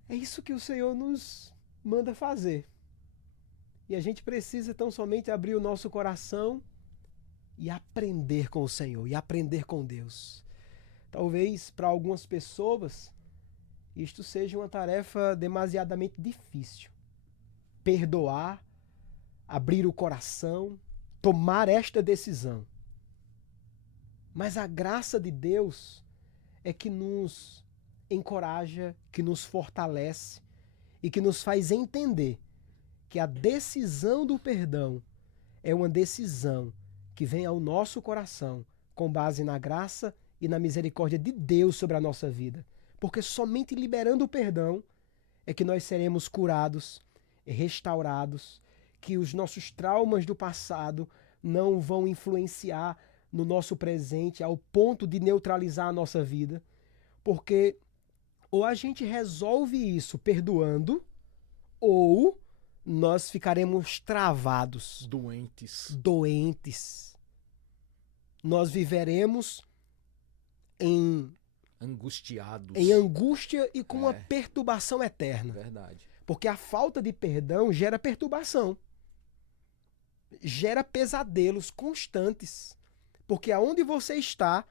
É isso que o Senhor nos manda fazer. E a gente precisa tão somente abrir o nosso coração e aprender com o Senhor, e aprender com Deus. Talvez para algumas pessoas isto seja uma tarefa demasiadamente difícil. Perdoar, abrir o coração, tomar esta decisão. Mas a graça de Deus é que nos encoraja, que nos fortalece e que nos faz entender que a decisão do perdão é uma decisão que vem ao nosso coração com base na graça e na misericórdia de Deus sobre a nossa vida. Porque somente liberando o perdão é que nós seremos curados, restaurados, que os nossos traumas do passado não vão influenciar no nosso presente ao ponto de neutralizar a nossa vida. Porque ou a gente resolve isso perdoando, ou nós ficaremos travados, doentes. Nós viveremos em angustiados, em angústia e com uma perturbação eterna. Verdade. Porque a falta de perdão gera perturbação, gera pesadelos constantes. Porque aonde você está,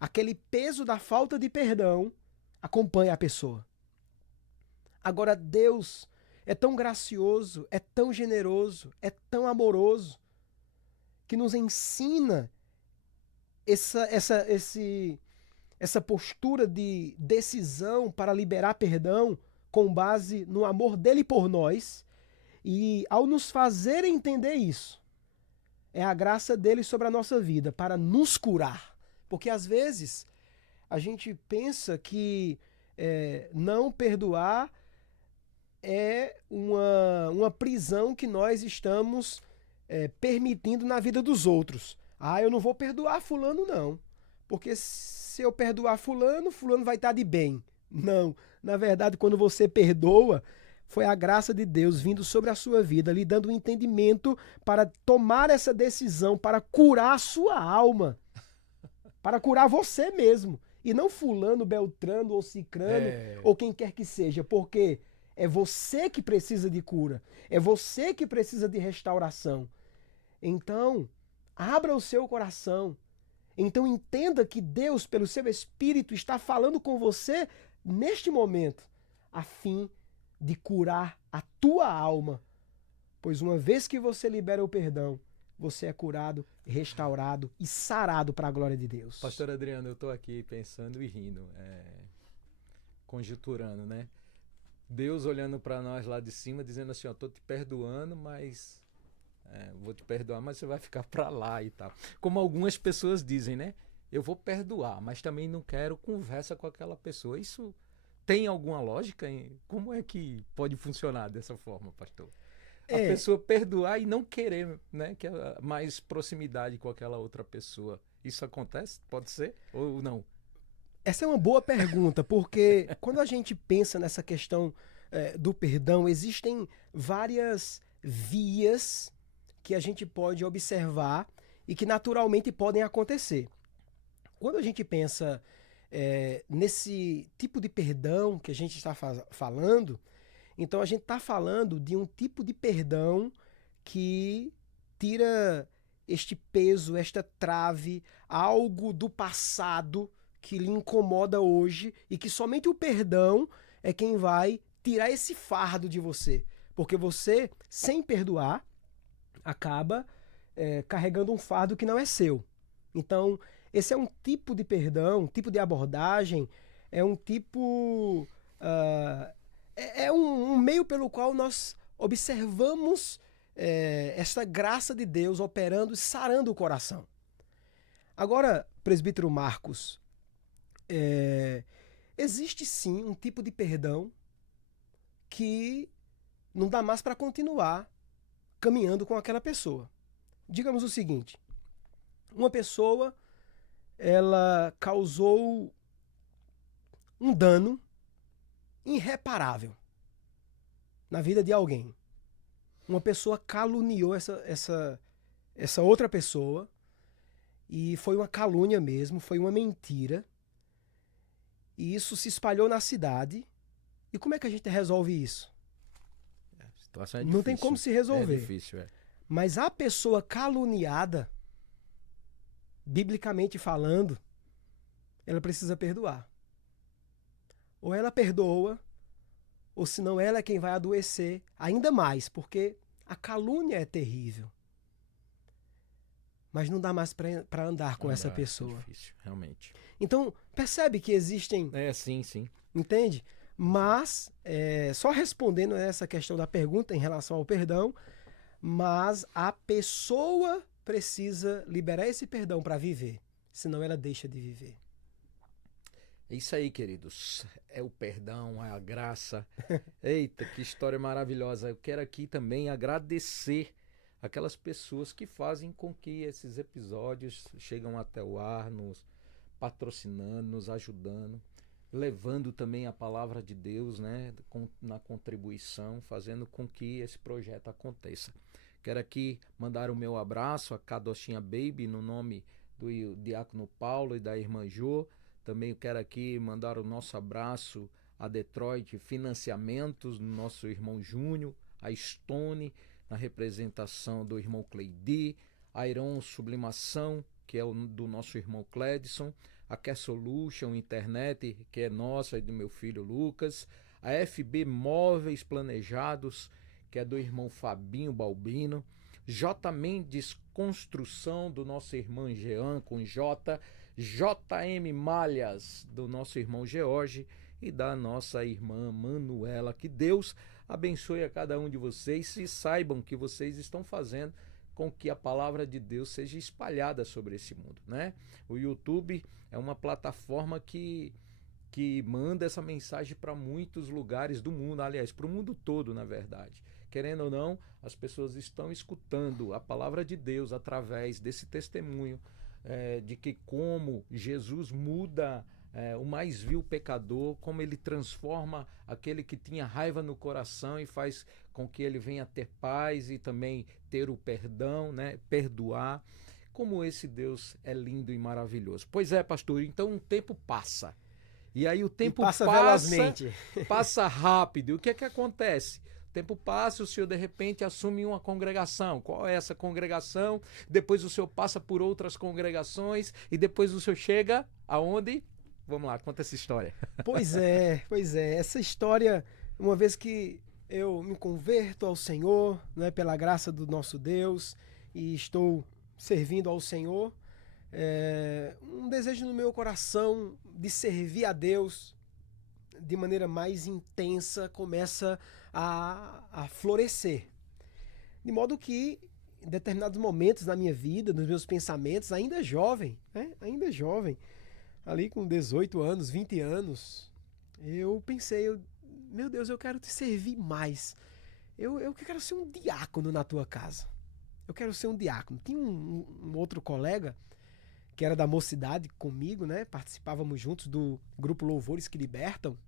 aquele peso da falta de perdão acompanha a pessoa. Agora, Deus é tão gracioso, é tão generoso, é tão amoroso, que nos ensina essa postura de decisão para liberar perdão com base no amor dele por nós. E ao nos fazer entender isso, é a graça dele sobre a nossa vida para nos curar. Porque às vezes a gente pensa que não perdoar é uma prisão que nós estamos permitindo na vida dos outros. Eu não vou perdoar fulano não, porque se eu perdoar fulano vai estar de bem. Não, na verdade, quando você perdoa, foi a graça de Deus vindo sobre a sua vida, lhe dando um entendimento para tomar essa decisão, para curar a sua alma, para curar você mesmo, e não fulano, beltrano ou cicrano, ou quem quer que seja, porque é você que precisa de cura, é você que precisa de restauração. Então, abra o seu coração. Então entenda que Deus, pelo seu Espírito, está falando com você neste momento, a fim de curar a tua alma. Pois uma vez que você libera o perdão, você é curado, restaurado e sarado para a glória de Deus. Pastor Adriano, eu estou aqui pensando e rindo, conjecturando, né? Deus olhando para nós lá de cima, dizendo assim, estou te perdoando, mas... vou te perdoar, mas você vai ficar para lá e tal. Como algumas pessoas dizem, né? Eu vou perdoar, mas também não quero conversa com aquela pessoa. Isso tem alguma lógica? Como é que pode funcionar dessa forma, pastor? A pessoa perdoar e não querer, né? Que mais proximidade com aquela outra pessoa. Isso acontece? Pode ser? Ou não? Essa é uma boa pergunta, porque quando a gente pensa nessa questão do perdão, existem várias vias que a gente pode observar e que naturalmente podem acontecer. Quando a gente pensa nesse tipo de perdão que a gente está falando, então a gente está falando de um tipo de perdão que tira este peso, esta trave, algo do passado que lhe incomoda hoje e que somente o perdão é quem vai tirar esse fardo de você. Porque você, sem perdoar, acaba carregando um fardo que não é seu. Então, esse é um tipo de perdão, um tipo de abordagem, é um tipo... um meio pelo qual nós observamos esta graça de Deus operando e sarando o coração. Agora, presbítero Marcos, existe sim um tipo de perdão que não dá mais para continuar caminhando com aquela pessoa. Digamos o seguinte, uma pessoa, ela causou um dano irreparável na vida de alguém. Uma pessoa caluniou essa outra pessoa e foi uma calúnia mesmo, foi uma mentira. e isso se espalhou na cidade. E como é que a gente resolve isso? A situação é Não difícil. tem como se resolver. É difícil, é. Mas a pessoa caluniada, biblicamente falando, ela precisa perdoar. Ou ela perdoa, ou senão ela é quem vai adoecer ainda mais, porque a calúnia é terrível. Mas não dá mais para andar com essa pessoa. É difícil, realmente. Então, percebe que existem... Sim, sim. Entende? Mas, só respondendo essa questão da pergunta em relação ao perdão, mas a pessoa precisa liberar esse perdão para viver, senão ela deixa de viver. É isso aí, queridos. É o perdão, é a graça. Eita, que história maravilhosa. Eu quero aqui também agradecer aquelas pessoas que fazem com que esses episódios chegam até o ar, nos patrocinando, nos ajudando, levando também a palavra de Deus, né, na contribuição, fazendo com que esse projeto aconteça. Quero aqui mandar o meu abraço a Cadochinha Baby, no nome do diácono Paulo e da irmã Jo. Também quero aqui mandar o nosso abraço a Detroit Financiamentos, do nosso irmão Júnior, a Stone, na representação do irmão Cleidi, a Iron Sublimação, que é do nosso irmão Cledson, a Care Solution Internet, que é nossa e do meu filho Lucas, a FB Móveis Planejados, que é do irmão Fabinho Balbino, J. Mendes Construção, do nosso irmão Jean com J, JM Malhas, do nosso irmão George e da nossa irmã Manuela. Que Deus abençoe a cada um de vocês e saibam que vocês estão fazendo com que a palavra de Deus seja espalhada sobre esse mundo, né? O YouTube é uma plataforma que manda essa mensagem para muitos lugares do mundo, aliás, para o mundo todo, na verdade. Querendo ou não, as pessoas estão escutando a palavra de Deus através desse testemunho de que como Jesus muda o mais vil pecador, como ele transforma aquele que tinha raiva no coração e faz com que ele venha ter paz e também ter o perdão, né? Perdoar. Como esse Deus é lindo e maravilhoso. Pois é, pastor, então o tempo passa. E aí o tempo passa velozmente. Passa rápido. E o que é que acontece? O tempo passa, o senhor de repente assume uma congregação. Qual é essa congregação? Depois o senhor passa por outras congregações e depois o senhor chega aonde? Vamos lá, conta essa história. Pois é. Essa história, uma vez que eu me converto ao Senhor, né, pela graça do nosso Deus, e estou servindo ao Senhor, um desejo no meu coração de servir a Deus de maneira mais intensa começa a florescer. De modo que, em determinados momentos na minha vida, nos meus pensamentos, ainda jovem, ali com 18 anos, 20 anos, eu pensei, meu Deus, eu quero te servir mais. Eu quero ser um diácono na tua casa. Eu quero ser um diácono. Tinha um outro colega que era da mocidade comigo, né? Participávamos juntos do grupo Louvores que Libertam.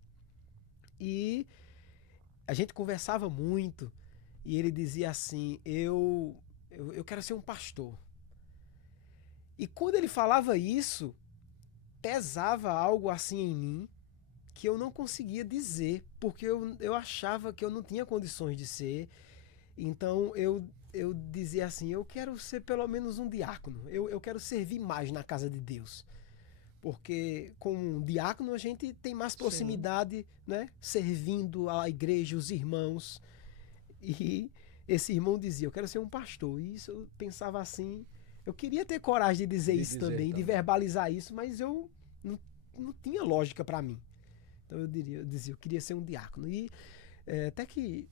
E a gente conversava muito. E ele dizia assim, eu quero ser um pastor. E quando ele falava isso, pesava algo assim em mim que eu não conseguia dizer, porque eu achava que eu não tinha condições de ser. Então eu dizia assim, eu quero ser pelo menos um diácono, eu quero servir mais na casa de Deus. Porque com um diácono a gente tem mais proximidade, né? Servindo a igreja, os irmãos. E esse irmão dizia, eu quero ser um pastor. E isso eu pensava assim, eu queria ter coragem de dizer isso também, de verbalizar isso, mas eu não tinha lógica para mim. Então eu dizia, eu queria ser um diácono. E até que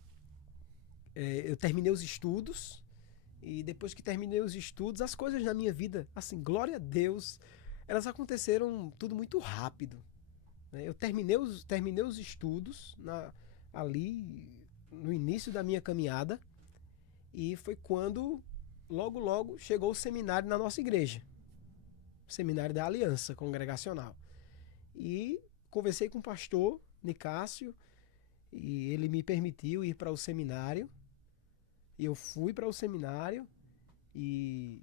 eu terminei os estudos, e depois que terminei os estudos, as coisas na minha vida, assim, glória a Deus, elas aconteceram tudo muito rápido. Né? Eu terminei os estudos ali no início da minha caminhada, e foi quando logo chegou o seminário na nossa igreja, o seminário da Aliança Congregacional. E conversei com o pastor Nicásio, e ele me permitiu ir para o seminário. E eu fui para o seminário e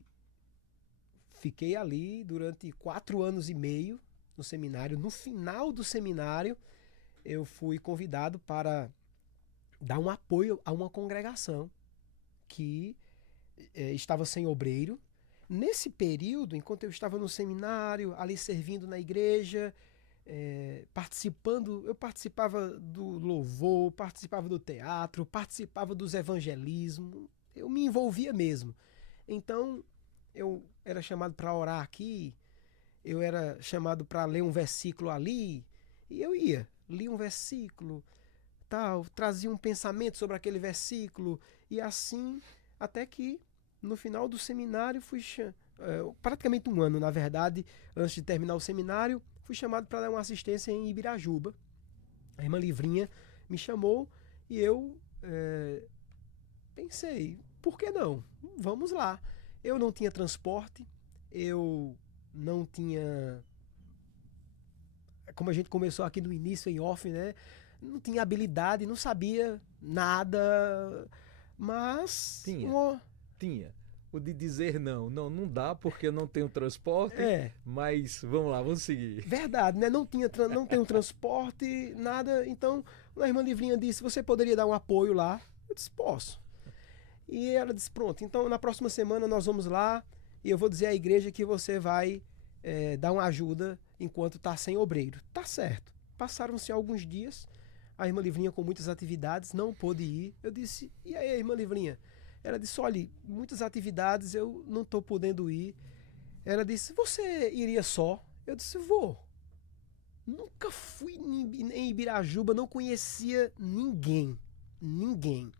fiquei ali durante 4 anos e meio no seminário. No final do seminário, eu fui convidado para dar um apoio a uma congregação que estava sem obreiro. Nesse período, enquanto eu estava no seminário, ali servindo na igreja, eu participava do louvor, participava do teatro, participava dos evangelismos, eu me envolvia mesmo. Então, eu era chamado para orar aqui, eu era chamado para ler um versículo ali, e eu lia um versículo, tal, trazia um pensamento sobre aquele versículo, e assim, até que no final do seminário praticamente um ano, na verdade, antes de terminar o seminário, fui chamado para dar uma assistência em Ibirajuba. A irmã Livrinha me chamou e eu pensei, por que não? Vamos lá. Eu não tinha transporte, eu não tinha, como a gente começou aqui no início em off, né? Não tinha habilidade, não sabia nada, mas... Tinha. O de dizer não dá porque eu não tenho transporte, mas vamos lá, vamos seguir. Verdade, né? Não tenho transporte, nada, então a irmã Livrinha disse, você poderia dar um apoio lá? Eu disse, posso. E ela disse, pronto, então na próxima semana nós vamos lá e eu vou dizer à igreja que você vai dar uma ajuda enquanto está sem obreiro. Tá certo. Passaram-se alguns dias, a irmã Livrinha com muitas atividades, não pôde ir. Eu disse, e aí, irmã Livrinha? Ela disse, olha, muitas atividades eu não estou podendo ir. Ela disse, você iria só? Eu disse, vou. Nunca fui em Ibirajuba, não conhecia ninguém. Ninguém.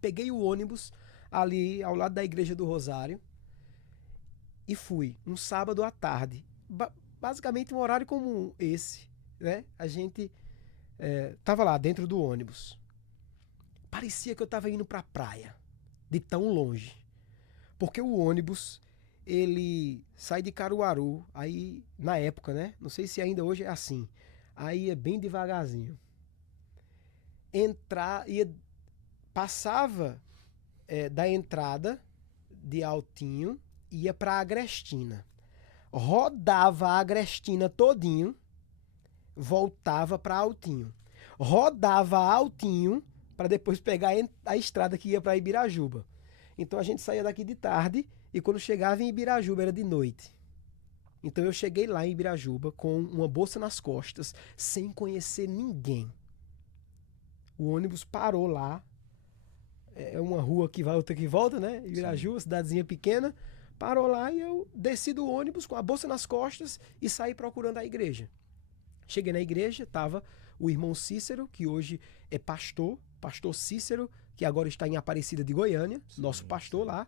Peguei o ônibus ali ao lado da Igreja do Rosário e fui, um sábado à tarde. Basicamente um horário como esse, né? A gente estava lá dentro do ônibus. Parecia que eu estava indo para a praia, de tão longe. Porque o ônibus, ele sai de Caruaru, aí na época, né? Não sei se ainda hoje é assim. Aí é bem devagarzinho. Passava da entrada de Altinho, ia para Agrestina. Rodava a Agrestina todinho, voltava para Altinho. Rodava Altinho para depois pegar a estrada que ia para Ibirajuba. Então a gente saía daqui de tarde e quando chegava em Ibirajuba era de noite. Então eu cheguei lá em Ibirajuba com uma bolsa nas costas, sem conhecer ninguém. O ônibus parou lá. É uma rua que vai, outra que volta, né? Ibirajuba, cidadezinha pequena. Parou lá e eu desci do ônibus com a bolsa nas costas e saí procurando a igreja. Cheguei na igreja, estava o irmão Cícero, que hoje é pastor Cícero, que agora está em Aparecida de Goiânia, nosso pastor lá.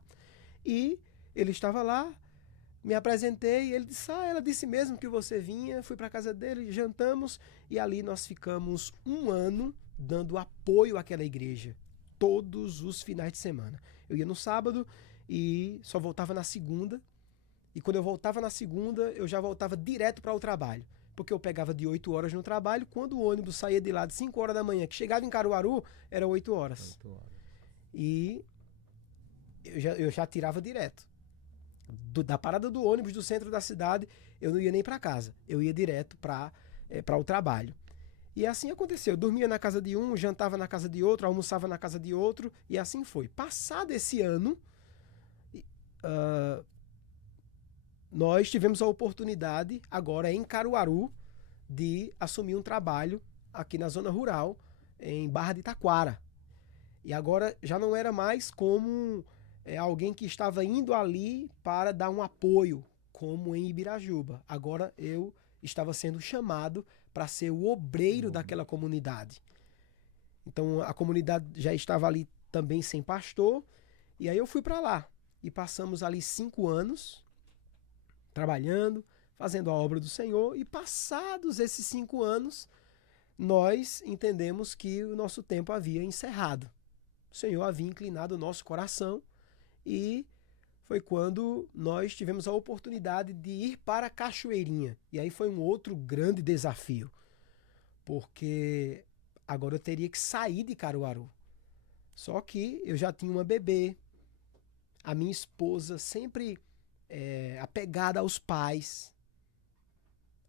E ele estava lá, me apresentei, e ele disse, ela disse mesmo que você vinha, fui para a casa dele, jantamos, e ali nós ficamos um ano dando apoio àquela igreja, todos os finais de semana. Eu ia no sábado e só voltava na segunda, e quando eu voltava na segunda, eu já voltava direto para o trabalho, porque eu pegava de 8 horas no trabalho, quando o ônibus saía de lá de 5 horas da manhã, que chegava em Caruaru, era 8 horas. 8 horas. E eu já tirava direto. Da parada do ônibus do centro da cidade, eu não ia nem para casa. Eu ia direto para o trabalho. E assim aconteceu. Eu dormia na casa de um, jantava na casa de outro, almoçava na casa de outro, e assim foi. Passado esse ano, nós tivemos a oportunidade, agora em Caruaru, de assumir um trabalho aqui na zona rural, em Barra de Taquara. E agora já não era mais como alguém que estava indo ali para dar um apoio, como em Ibirajuba. Agora eu estava sendo chamado para ser o obreiro daquela comunidade. Então a comunidade já estava ali também sem pastor, e aí eu fui para lá. E passamos ali 5 anos trabalhando, fazendo a obra do Senhor, e passados esses 5 anos, nós entendemos que o nosso tempo havia encerrado. O Senhor havia inclinado o nosso coração e foi quando nós tivemos a oportunidade de ir para a Cachoeirinha. E aí foi um outro grande desafio, porque agora eu teria que sair de Caruaru. Só que eu já tinha uma bebê, a minha esposa sempre apegada aos pais.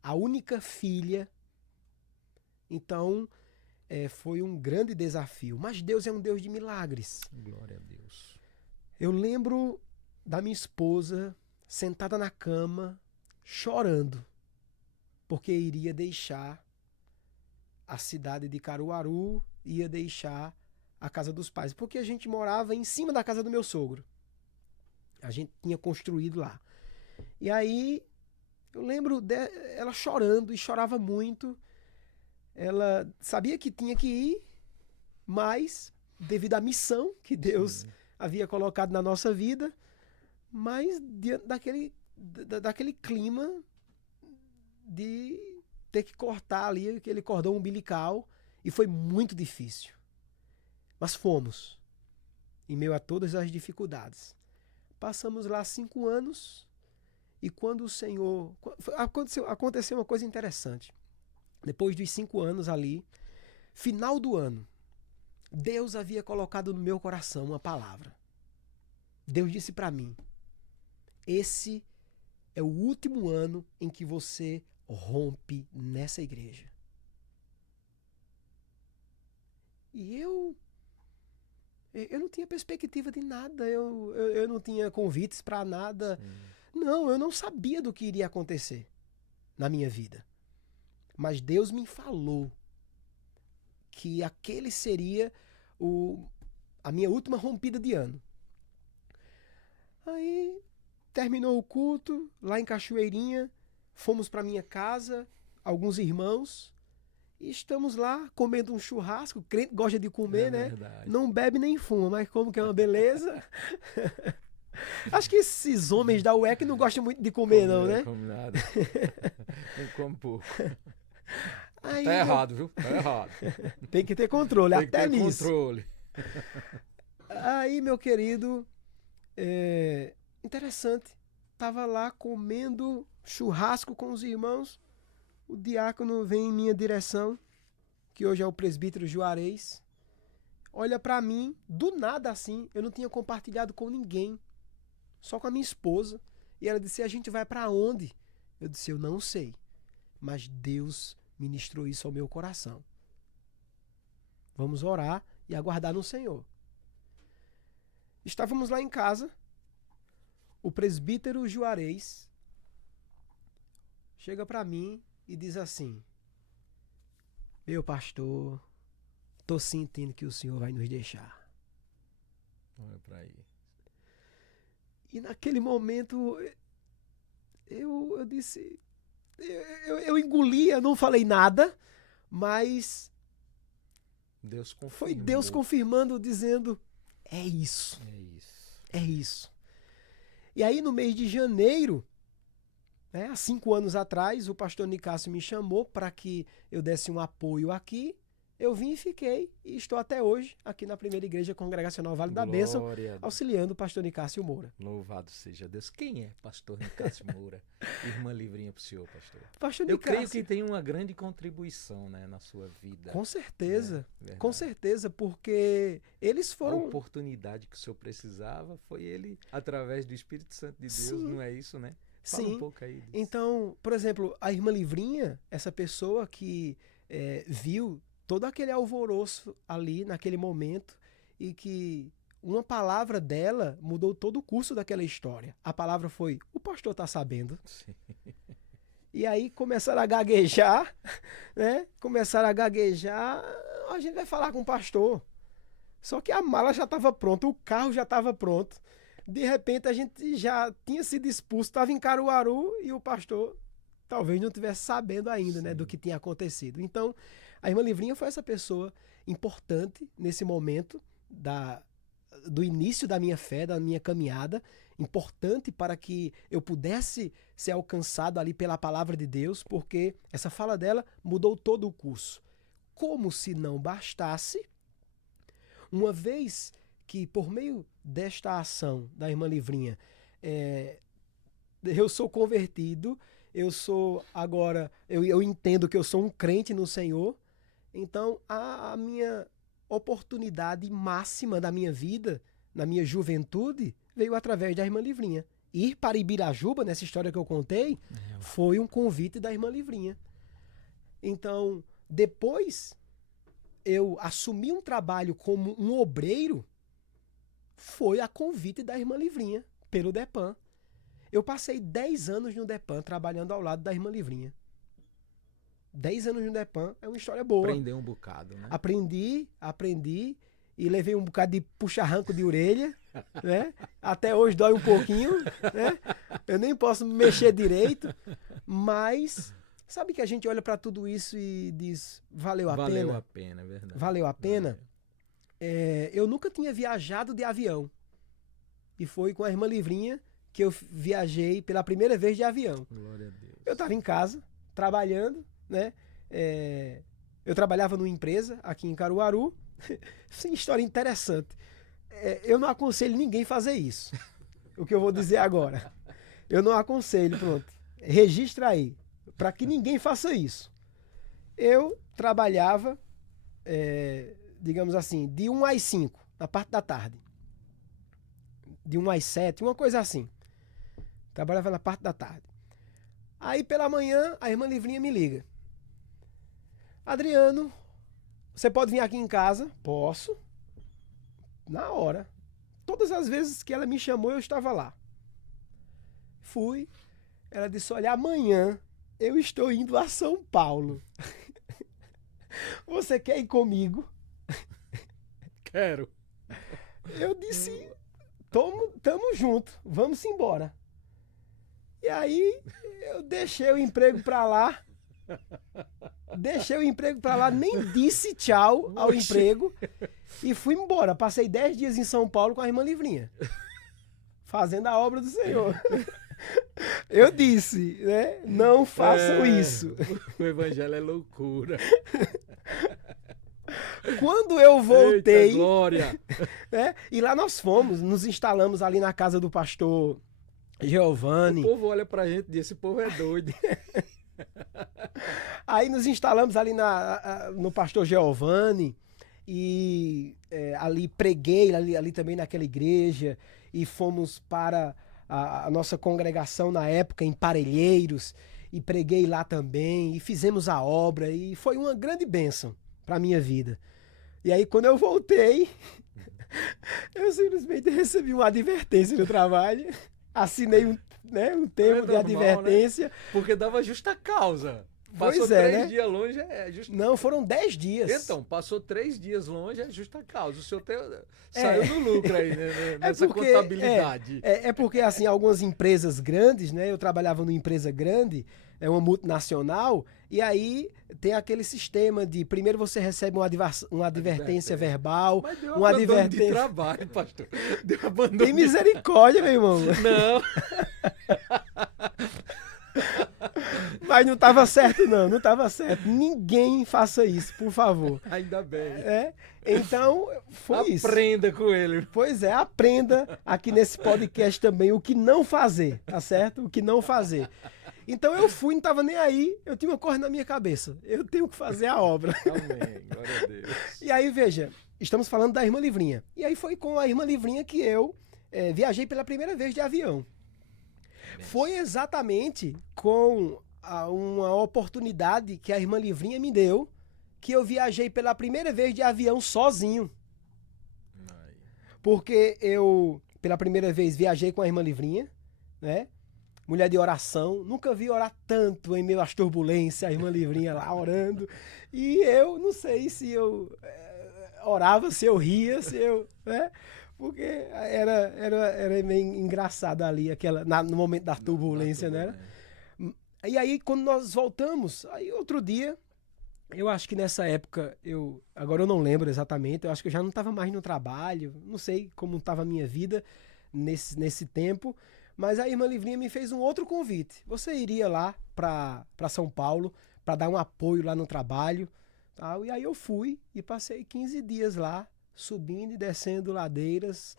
a única filha. Então, foi um grande desafio. Mas Deus é um Deus de milagres. Glória a Deus. Eu lembro da minha esposa sentada na cama, chorando, porque iria deixar a cidade de Caruaru, ia deixar a casa dos pais, porque a gente morava em cima da casa do meu sogro. A gente tinha construído lá. E aí, eu lembro dela chorando, e chorava muito. Ela sabia que tinha que ir, mas devido à missão que Deus havia colocado na nossa vida, mas diante daquele clima de ter que cortar ali aquele cordão umbilical, e foi muito difícil. Mas fomos, em meio a todas as dificuldades. Passamos lá 5 anos, e quando o Senhor... Aconteceu uma coisa interessante. Depois dos 5 anos ali, final do ano, Deus havia colocado no meu coração uma palavra. Deus disse para mim: esse é o último ano em que você rompe nessa igreja. E eu não tinha perspectiva de nada, eu não tinha convites para nada. Sim. Não, eu não sabia do que iria acontecer na minha vida. Mas Deus me falou que aquele seria a minha última rompida de ano. Aí terminou o culto, lá em Cachoeirinha, fomos para minha casa, alguns irmãos, e estamos lá comendo um churrasco. O crente gosta de comer, né? Verdade. Não bebe nem fuma, mas como que é uma beleza. Acho que esses homens da UEC não gostam muito de comer, não, né? Não come nada. Não come pouco. Aí, tá errado, viu? Tá errado. Tem que ter controle, Tem até que ter nisso. Controle. Aí, meu querido, interessante. Tava lá comendo churrasco com os irmãos. O diácono vem em minha direção, que hoje é o presbítero Juarez. Olha pra mim, do nada assim, eu não tinha compartilhado com ninguém, só com a minha esposa. E ela disse: a gente vai pra onde? Eu disse: eu não sei, mas Deus ministrou isso ao meu coração. Vamos orar e aguardar no Senhor. Estávamos lá em casa, o presbítero Juarez chega para mim e diz assim: meu pastor, tô sentindo que o Senhor vai nos deixar. Olha para aí. E naquele momento eu disse, eu engoli, eu não falei nada, mas Deus confirmou. Foi Deus confirmando, dizendo: é isso. É isso. É isso. E aí no mês de janeiro, né, há 5 anos atrás, o pastor Nicásio me chamou para que eu desse um apoio aqui. Eu vim e fiquei, e estou até hoje aqui na Primeira Igreja Congregacional Vale da Bênção, auxiliando o pastor Nicásio Moura. Louvado seja Deus. Quem é pastor Nicásio Moura? Irmã Livrinha para o senhor, pastor. Pastor Eu Nicásio, creio que tem uma grande contribuição, né, na sua vida. Com certeza, com certeza, porque eles foram... A oportunidade que o senhor precisava foi ele, através do Espírito Santo de Deus, sim, não é isso, né? Fala um pouco aí disso. Então, por exemplo, a irmã Livrinha, essa pessoa que viu todo aquele alvoroço ali naquele momento, e que uma palavra dela mudou todo o curso daquela história. A palavra foi: o pastor tá sabendo. Sim. E aí começaram a gaguejar, né? Começaram a gaguejar, a gente vai falar com o pastor. Só que a mala já estava pronta, o carro já estava pronto. De repente a gente já tinha sido expulso, estava em Caruaru, e o pastor talvez não estivesse sabendo ainda, sim, né, do que tinha acontecido. Então, a irmã Livrinha foi essa pessoa importante nesse momento do início da minha fé, da minha caminhada, importante para que eu pudesse ser alcançado ali pela palavra de Deus, porque essa fala dela mudou todo o curso. Como se não bastasse, uma vez que por meio desta ação da irmã Livrinha, eu sou convertido, eu sou agora, eu entendo que eu sou um crente no Senhor. Então, a minha oportunidade máxima da minha vida, na minha juventude, veio através da irmã Livrinha. ir para Ibirajuba, nessa história que eu contei, foi um convite da irmã Livrinha. Então, depois eu assumi um trabalho como um obreiro, foi a convite da irmã Livrinha, pelo DEPAN. Eu passei 10 anos no DEPAN, trabalhando ao lado da irmã Livrinha. 10 anos no DEPAN é uma história boa. Aprendeu um bocado, né? Aprendi e levei um bocado de puxa-arranco de orelha, né? Até hoje dói um pouquinho, né? Eu nem posso me mexer direito, mas sabe que a gente olha para tudo isso e diz, valeu a pena? Valeu a pena, é verdade. Valeu a pena? Eu nunca tinha viajado de avião. E foi com a irmã Livrinha que eu viajei pela primeira vez de avião. Glória a Deus. Eu estava em casa, trabalhando, né? Eu trabalhava numa empresa aqui em Caruaru. Sim, história interessante. Eu não aconselho ninguém a fazer isso. O que eu vou dizer agora. Eu não aconselho, pronto. Registra aí, para que ninguém faça isso. Eu trabalhava, digamos assim, de 1 às 5, na parte da tarde. De 1 às 7, uma coisa assim. Trabalhava na parte da tarde. Aí pela manhã, a irmã Livrinha me liga. Adriano, você pode vir aqui em casa? Posso. Na hora. Todas as vezes que ela me chamou, eu estava lá. Fui. Ela disse, olha, amanhã eu estou indo a São Paulo. Você quer ir comigo? Quero. Eu disse, tamo junto, vamos embora. E aí, eu deixei o emprego pra lá. Nem disse tchau ao emprego e fui embora. Passei 10 dias em São Paulo com a irmã Livrinha, fazendo a obra do Senhor. Eu disse, né? Não façam isso. O evangelho é loucura. Quando eu voltei, eita, glória. E lá nós fomos, nos instalamos ali na casa do pastor Giovanni. O povo olha pra gente e diz, esse povo é doido. Aí nos instalamos ali no pastor Giovanni e ali preguei, ali também naquela igreja, e fomos para a nossa congregação na época em Parelheiros e preguei lá também e fizemos a obra e foi uma grande bênção para a minha vida. E aí quando eu voltei, eu simplesmente recebi uma advertência no trabalho, assinei um termo de advertência. Né? Porque dava justa causa. Pois passou 3 dias longe, é justa. Não, foram 10 dias. Então, passou 3 dias longe, é justa causa. O senhor saiu no lucro aí, né, nessa contabilidade. É porque, assim, algumas empresas grandes, né? Eu trabalhava numa empresa grande, uma multinacional, e aí tem aquele sistema de primeiro você recebe uma advertência verbal, mas deu uma abandono advertência de trabalho, pastor. Deu abandono. Tem misericórdia, meu irmão. Não. Mas não estava certo, não estava certo. Ninguém faça isso, por favor. Ainda bem. Então, foi isso. Aprenda com ele. Pois é, aprenda aqui nesse podcast também o que não fazer, tá certo? O que não fazer. Então eu fui, não estava nem aí, eu tinha uma coisa na minha cabeça. Eu tenho que fazer a obra. Amém, glória a Deus. E aí, veja, estamos falando da irmã Livrinha. E aí foi com a irmã Livrinha que eu viajei pela primeira vez de avião. Foi exatamente com uma oportunidade que a irmã Livrinha me deu que eu viajei pela primeira vez de avião sozinho. Porque eu, pela primeira vez, viajei com a irmã Livrinha, né? Mulher de oração. Nunca vi orar tanto em meio às turbulências, a irmã Livrinha lá orando. E eu não sei se eu orava, se eu ria, se eu... Porque era meio engraçado ali, no momento da turbulência, né? E aí, quando nós voltamos, aí outro dia, eu acho que nessa época, agora eu não lembro exatamente, eu acho que eu já não estava mais no trabalho, não sei como estava a minha vida nesse tempo, mas a irmã Livrinha me fez um outro convite. Você iria lá para São Paulo para dar um apoio lá no trabalho, tal, e aí eu fui e passei 15 dias lá, subindo e descendo ladeiras,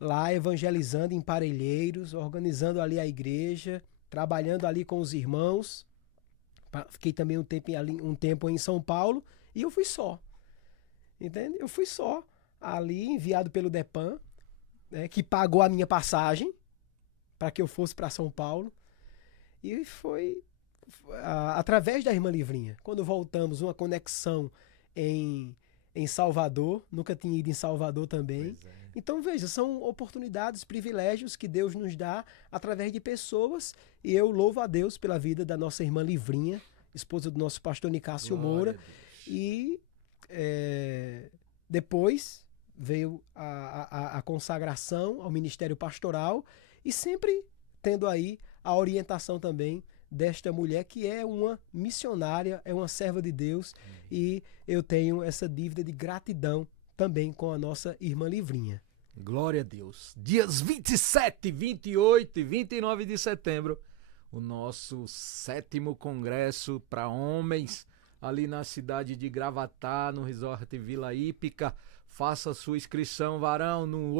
lá evangelizando em Parelheiros, organizando ali a igreja, trabalhando ali com os irmãos. Fiquei também um tempo em São Paulo e eu fui só. Entende? Eu fui só, ali enviado pelo DEPAN, né, que pagou a minha passagem para que eu fosse para São Paulo. E foi através da Irmã Livrinha. Quando voltamos, uma conexão em Salvador. Nunca tinha ido em Salvador também. Então, veja, são oportunidades, privilégios que Deus nos dá através de pessoas. E eu louvo a Deus pela vida da nossa irmã Livrinha, esposa do nosso pastor Nicásio Moura. E depois veio a consagração ao ministério pastoral e sempre tendo aí a orientação também desta mulher que é uma missionária, é uma serva de Deus. E eu tenho essa dívida de gratidão também com a nossa irmã Livrinha. Glória a Deus. Dias 27, 28 e 29 de setembro, o nosso 7º congresso para homens ali na cidade de Gravatá, no Resort Vila Hípica. Faça sua inscrição, varão, no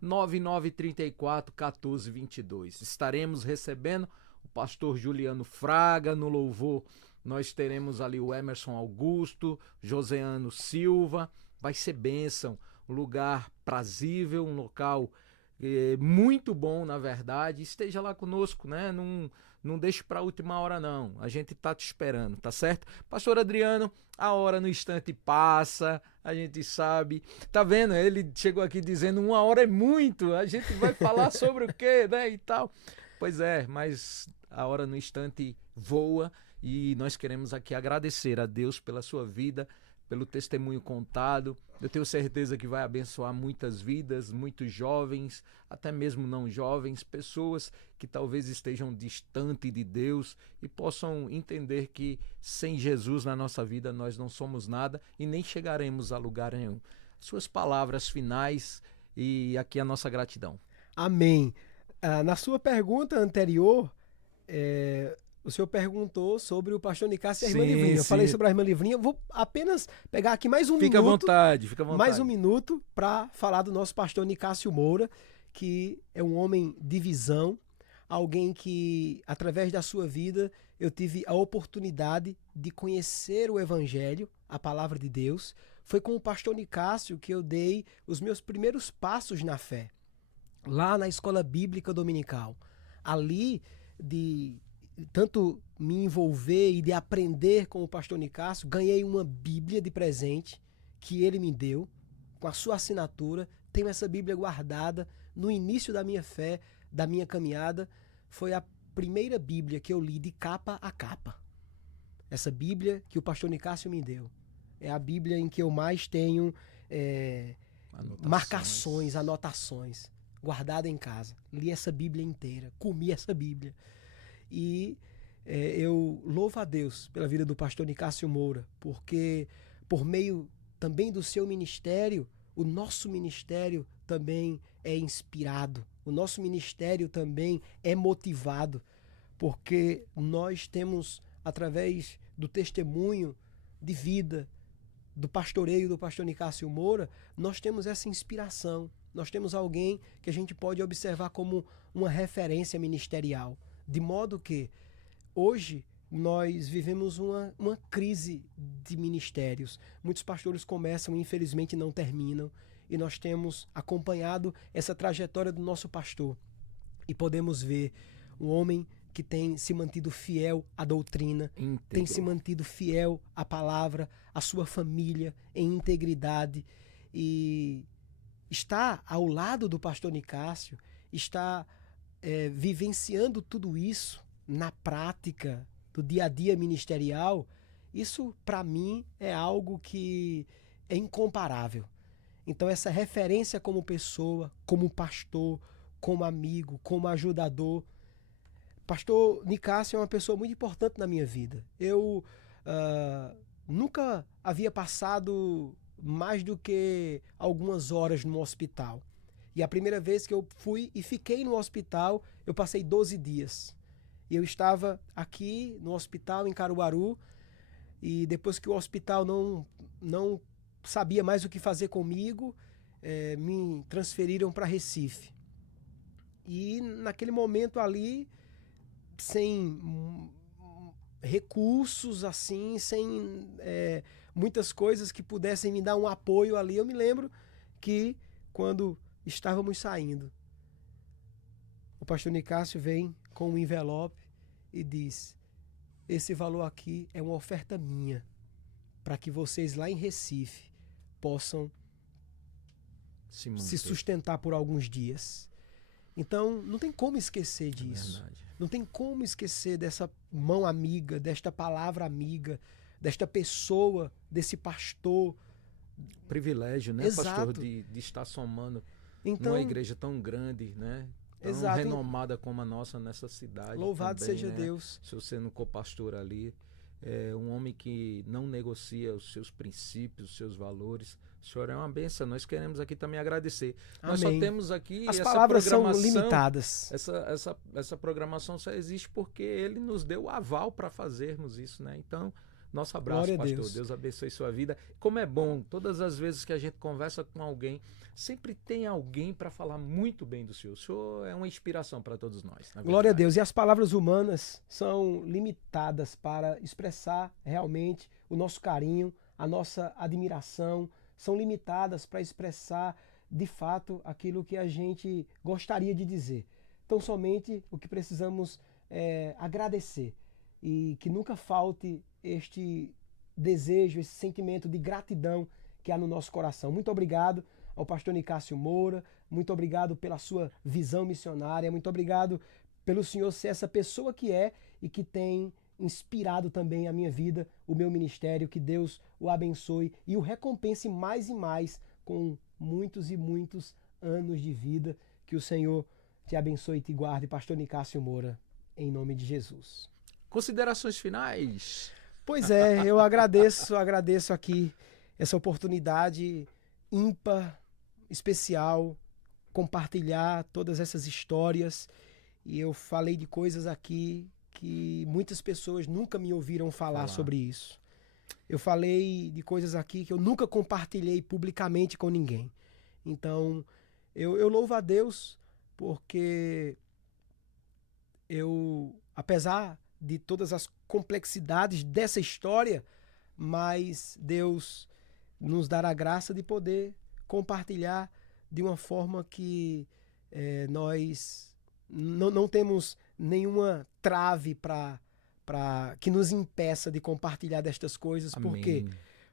819-9934-1422. Estaremos recebendo o pastor Juliano Fraga no louvor. Nós teremos ali o Emerson Augusto, Joseano Silva. Vai ser bênção, um lugar prazível, um local muito bom, na verdade. Esteja lá conosco, né? Não deixe para a última hora, não. A gente tá te esperando, tá certo? Pastor Adriano, a hora no instante passa, a gente sabe. Tá vendo? Ele chegou aqui dizendo 1 hora é muito, a gente vai falar sobre o quê, né? E tal. Pois é, mas a hora no instante voa e nós queremos aqui agradecer a Deus pela sua vida, pelo testemunho contado. Eu tenho certeza que vai abençoar muitas vidas, muitos jovens, até mesmo não jovens, pessoas que talvez estejam distantes de Deus e possam entender que sem Jesus na nossa vida nós não somos nada e nem chegaremos a lugar nenhum. Suas palavras finais e aqui a nossa gratidão. Amém. Na sua pergunta anterior, o senhor perguntou sobre o pastor Nicásio e a irmã Livrinha. Eu falei sobre a irmã Livrinha. Vou apenas pegar aqui mais um minuto. Fica à vontade. Mais um minuto para falar do nosso pastor Nicásio Moura, que é um homem de visão, alguém que, através da sua vida, eu tive a oportunidade de conhecer o Evangelho, a palavra de Deus. Foi com o pastor Nicásio que eu dei os meus primeiros passos na fé, lá na escola bíblica dominical. Ali, de tanto me envolver e de aprender com o pastor Nicásio, ganhei uma Bíblia de presente que ele me deu, com a sua assinatura. Tenho essa Bíblia guardada. No início da minha fé, da minha caminhada, foi a primeira Bíblia que eu li de capa a capa. Essa Bíblia que o pastor Nicásio me deu. É a Bíblia em que eu mais tenho marcações, anotações, guardada em casa. Li essa Bíblia inteira, comi essa Bíblia. E eu louvo a Deus pela vida do pastor Nicásio Moura, porque por meio também do seu ministério, o nosso ministério também é inspirado, o nosso ministério também é motivado, porque nós temos, através do testemunho de vida, do pastoreio do pastor Nicásio Moura, nós temos essa inspiração, nós temos alguém que a gente pode observar como uma referência ministerial. De modo que hoje nós vivemos uma crise de ministérios. Muitos pastores começam e infelizmente não terminam. E nós temos acompanhado essa trajetória do nosso pastor. E podemos ver um homem que tem se mantido fiel à doutrina, tem se mantido fiel à palavra, à sua família, em integridade. E está ao lado do pastor Nicásio, está vivenciando tudo isso na prática do dia a dia ministerial. Isso para mim é algo que é incomparável. Então essa referência como pessoa, como pastor, como amigo, como ajudador, pastor Nicásio é uma pessoa muito importante na minha vida. Eu nunca havia passado mais do que algumas horas no hospital. E a primeira vez que eu fui e fiquei no hospital, eu passei 12 dias. E eu estava aqui no hospital em Caruaru, e depois que o hospital não sabia mais o que fazer comigo, me transferiram para Recife. E naquele momento ali, sem recursos, assim, sem muitas coisas que pudessem me dar um apoio ali, eu me lembro que quando estávamos saindo, o pastor Nicásio vem com um envelope e diz: esse valor aqui é uma oferta minha, para que vocês lá em Recife possam se sustentar por alguns dias. Então, não tem como esquecer disso. Não tem como esquecer dessa mão amiga, desta palavra amiga, desta pessoa, desse pastor. Privilégio, né, Exato. pastor, de estar somando então, numa igreja tão grande, né? Tão exato. renomada como a nossa nessa cidade. Louvado também, seja né? Deus. Se você não co-pastor ali, é um homem que não negocia os seus princípios, os seus valores. O senhor é uma benção. Nós queremos aqui também agradecer. Amém. Nós só temos aqui as essa palavras programação. são limitadas. Essa programação só existe porque ele nos deu o aval para fazermos isso, né? Então, nosso abraço, Glória a pastor. Deus. Deus abençoe sua vida. Como é bom, todas as vezes que a gente conversa com alguém, sempre tem alguém para falar muito bem do senhor. O senhor é uma inspiração para todos nós. Glória a Deus. E as palavras humanas são limitadas para expressar realmente o nosso carinho, a nossa admiração, são limitadas para expressar de fato aquilo que a gente gostaria de dizer. Então, somente o que precisamos é agradecer e que nunca falte este desejo, esse sentimento de gratidão que há no nosso coração. Muito obrigado ao pastor Nicásio Moura, muito obrigado pela sua visão missionária, muito obrigado pelo senhor ser essa pessoa que é e que tem inspirado também a minha vida, o meu ministério. Que Deus o abençoe e o recompense mais e mais com muitos e muitos anos de vida. Que o Senhor te abençoe e te guarde, pastor Nicásio Moura, em nome de Jesus. Considerações finais? Pois é, eu agradeço aqui essa oportunidade ímpar, especial, compartilhar todas essas histórias. E eu falei de coisas aqui que muitas pessoas nunca me ouviram falar sobre isso. Eu falei de coisas aqui que eu nunca compartilhei publicamente com ninguém. Então, eu louvo a Deus porque apesar de todas as complexidades dessa história, mas Deus nos dará a graça de poder compartilhar de uma forma que nós não temos nenhuma trave que nos impeça de compartilhar destas coisas. Amém. Por quê?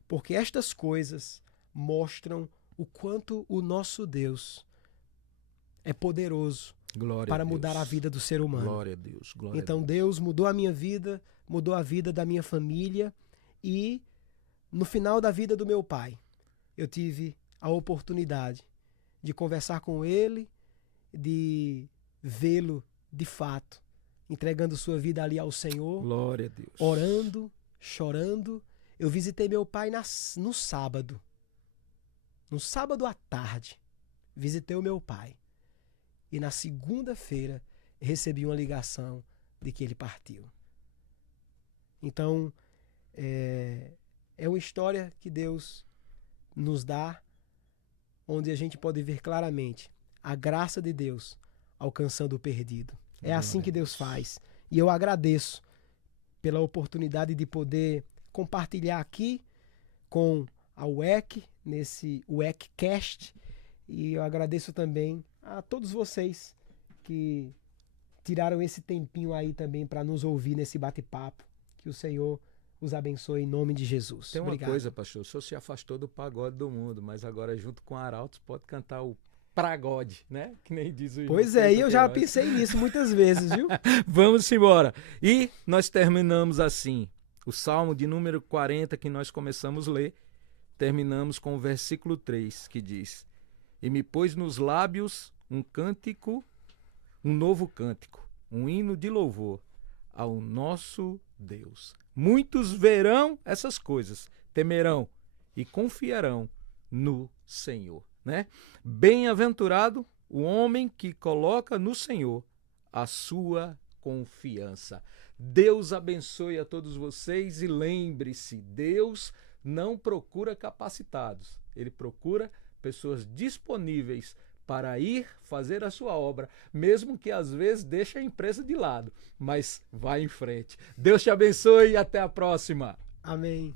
Porque estas coisas mostram o quanto o nosso Deus é poderoso para mudar a vida do ser humano. Glória a Deus. Glória então a Deus. Deus mudou a minha vida, mudou a vida da minha família, e no final da vida do meu pai, eu tive a oportunidade de conversar com ele, de vê-lo de fato, entregando sua vida ali ao Senhor. Glória a Deus. Orando, chorando. Eu visitei meu pai no sábado. No sábado à tarde, visitei o meu pai. E na segunda-feira, recebi uma ligação de que ele partiu. Então, é uma história que Deus nos dá, onde a gente pode ver claramente a graça de Deus alcançando o perdido. É assim que Deus faz. E eu agradeço pela oportunidade de poder compartilhar aqui com a UEC, nesse UECcast. E eu agradeço também a todos vocês que tiraram esse tempinho aí também para nos ouvir nesse bate-papo. Que o Senhor os abençoe em nome de Jesus. Tem uma Obrigado. coisa, pastor, o senhor se afastou do pagode do mundo, mas agora junto com Arautos pode cantar o pragode, né? Que nem diz o Pois é, e eu já pensei nisso muitas vezes, viu? Vamos embora. E nós terminamos assim, o Salmo de número 40 que nós começamos a ler, terminamos com o versículo 3, que diz: E me pôs nos lábios um cântico, um novo cântico, um hino de louvor ao nosso Deus. Muitos verão essas coisas, temerão e confiarão no Senhor, né? Bem-aventurado o homem que coloca no Senhor a sua confiança. Deus abençoe a todos vocês e lembre-se, Deus não procura capacitados, Ele procura pessoas disponíveis para ir fazer a sua obra, mesmo que às vezes deixe a empresa de lado, mas vai em frente. Deus te abençoe e até a próxima. Amém.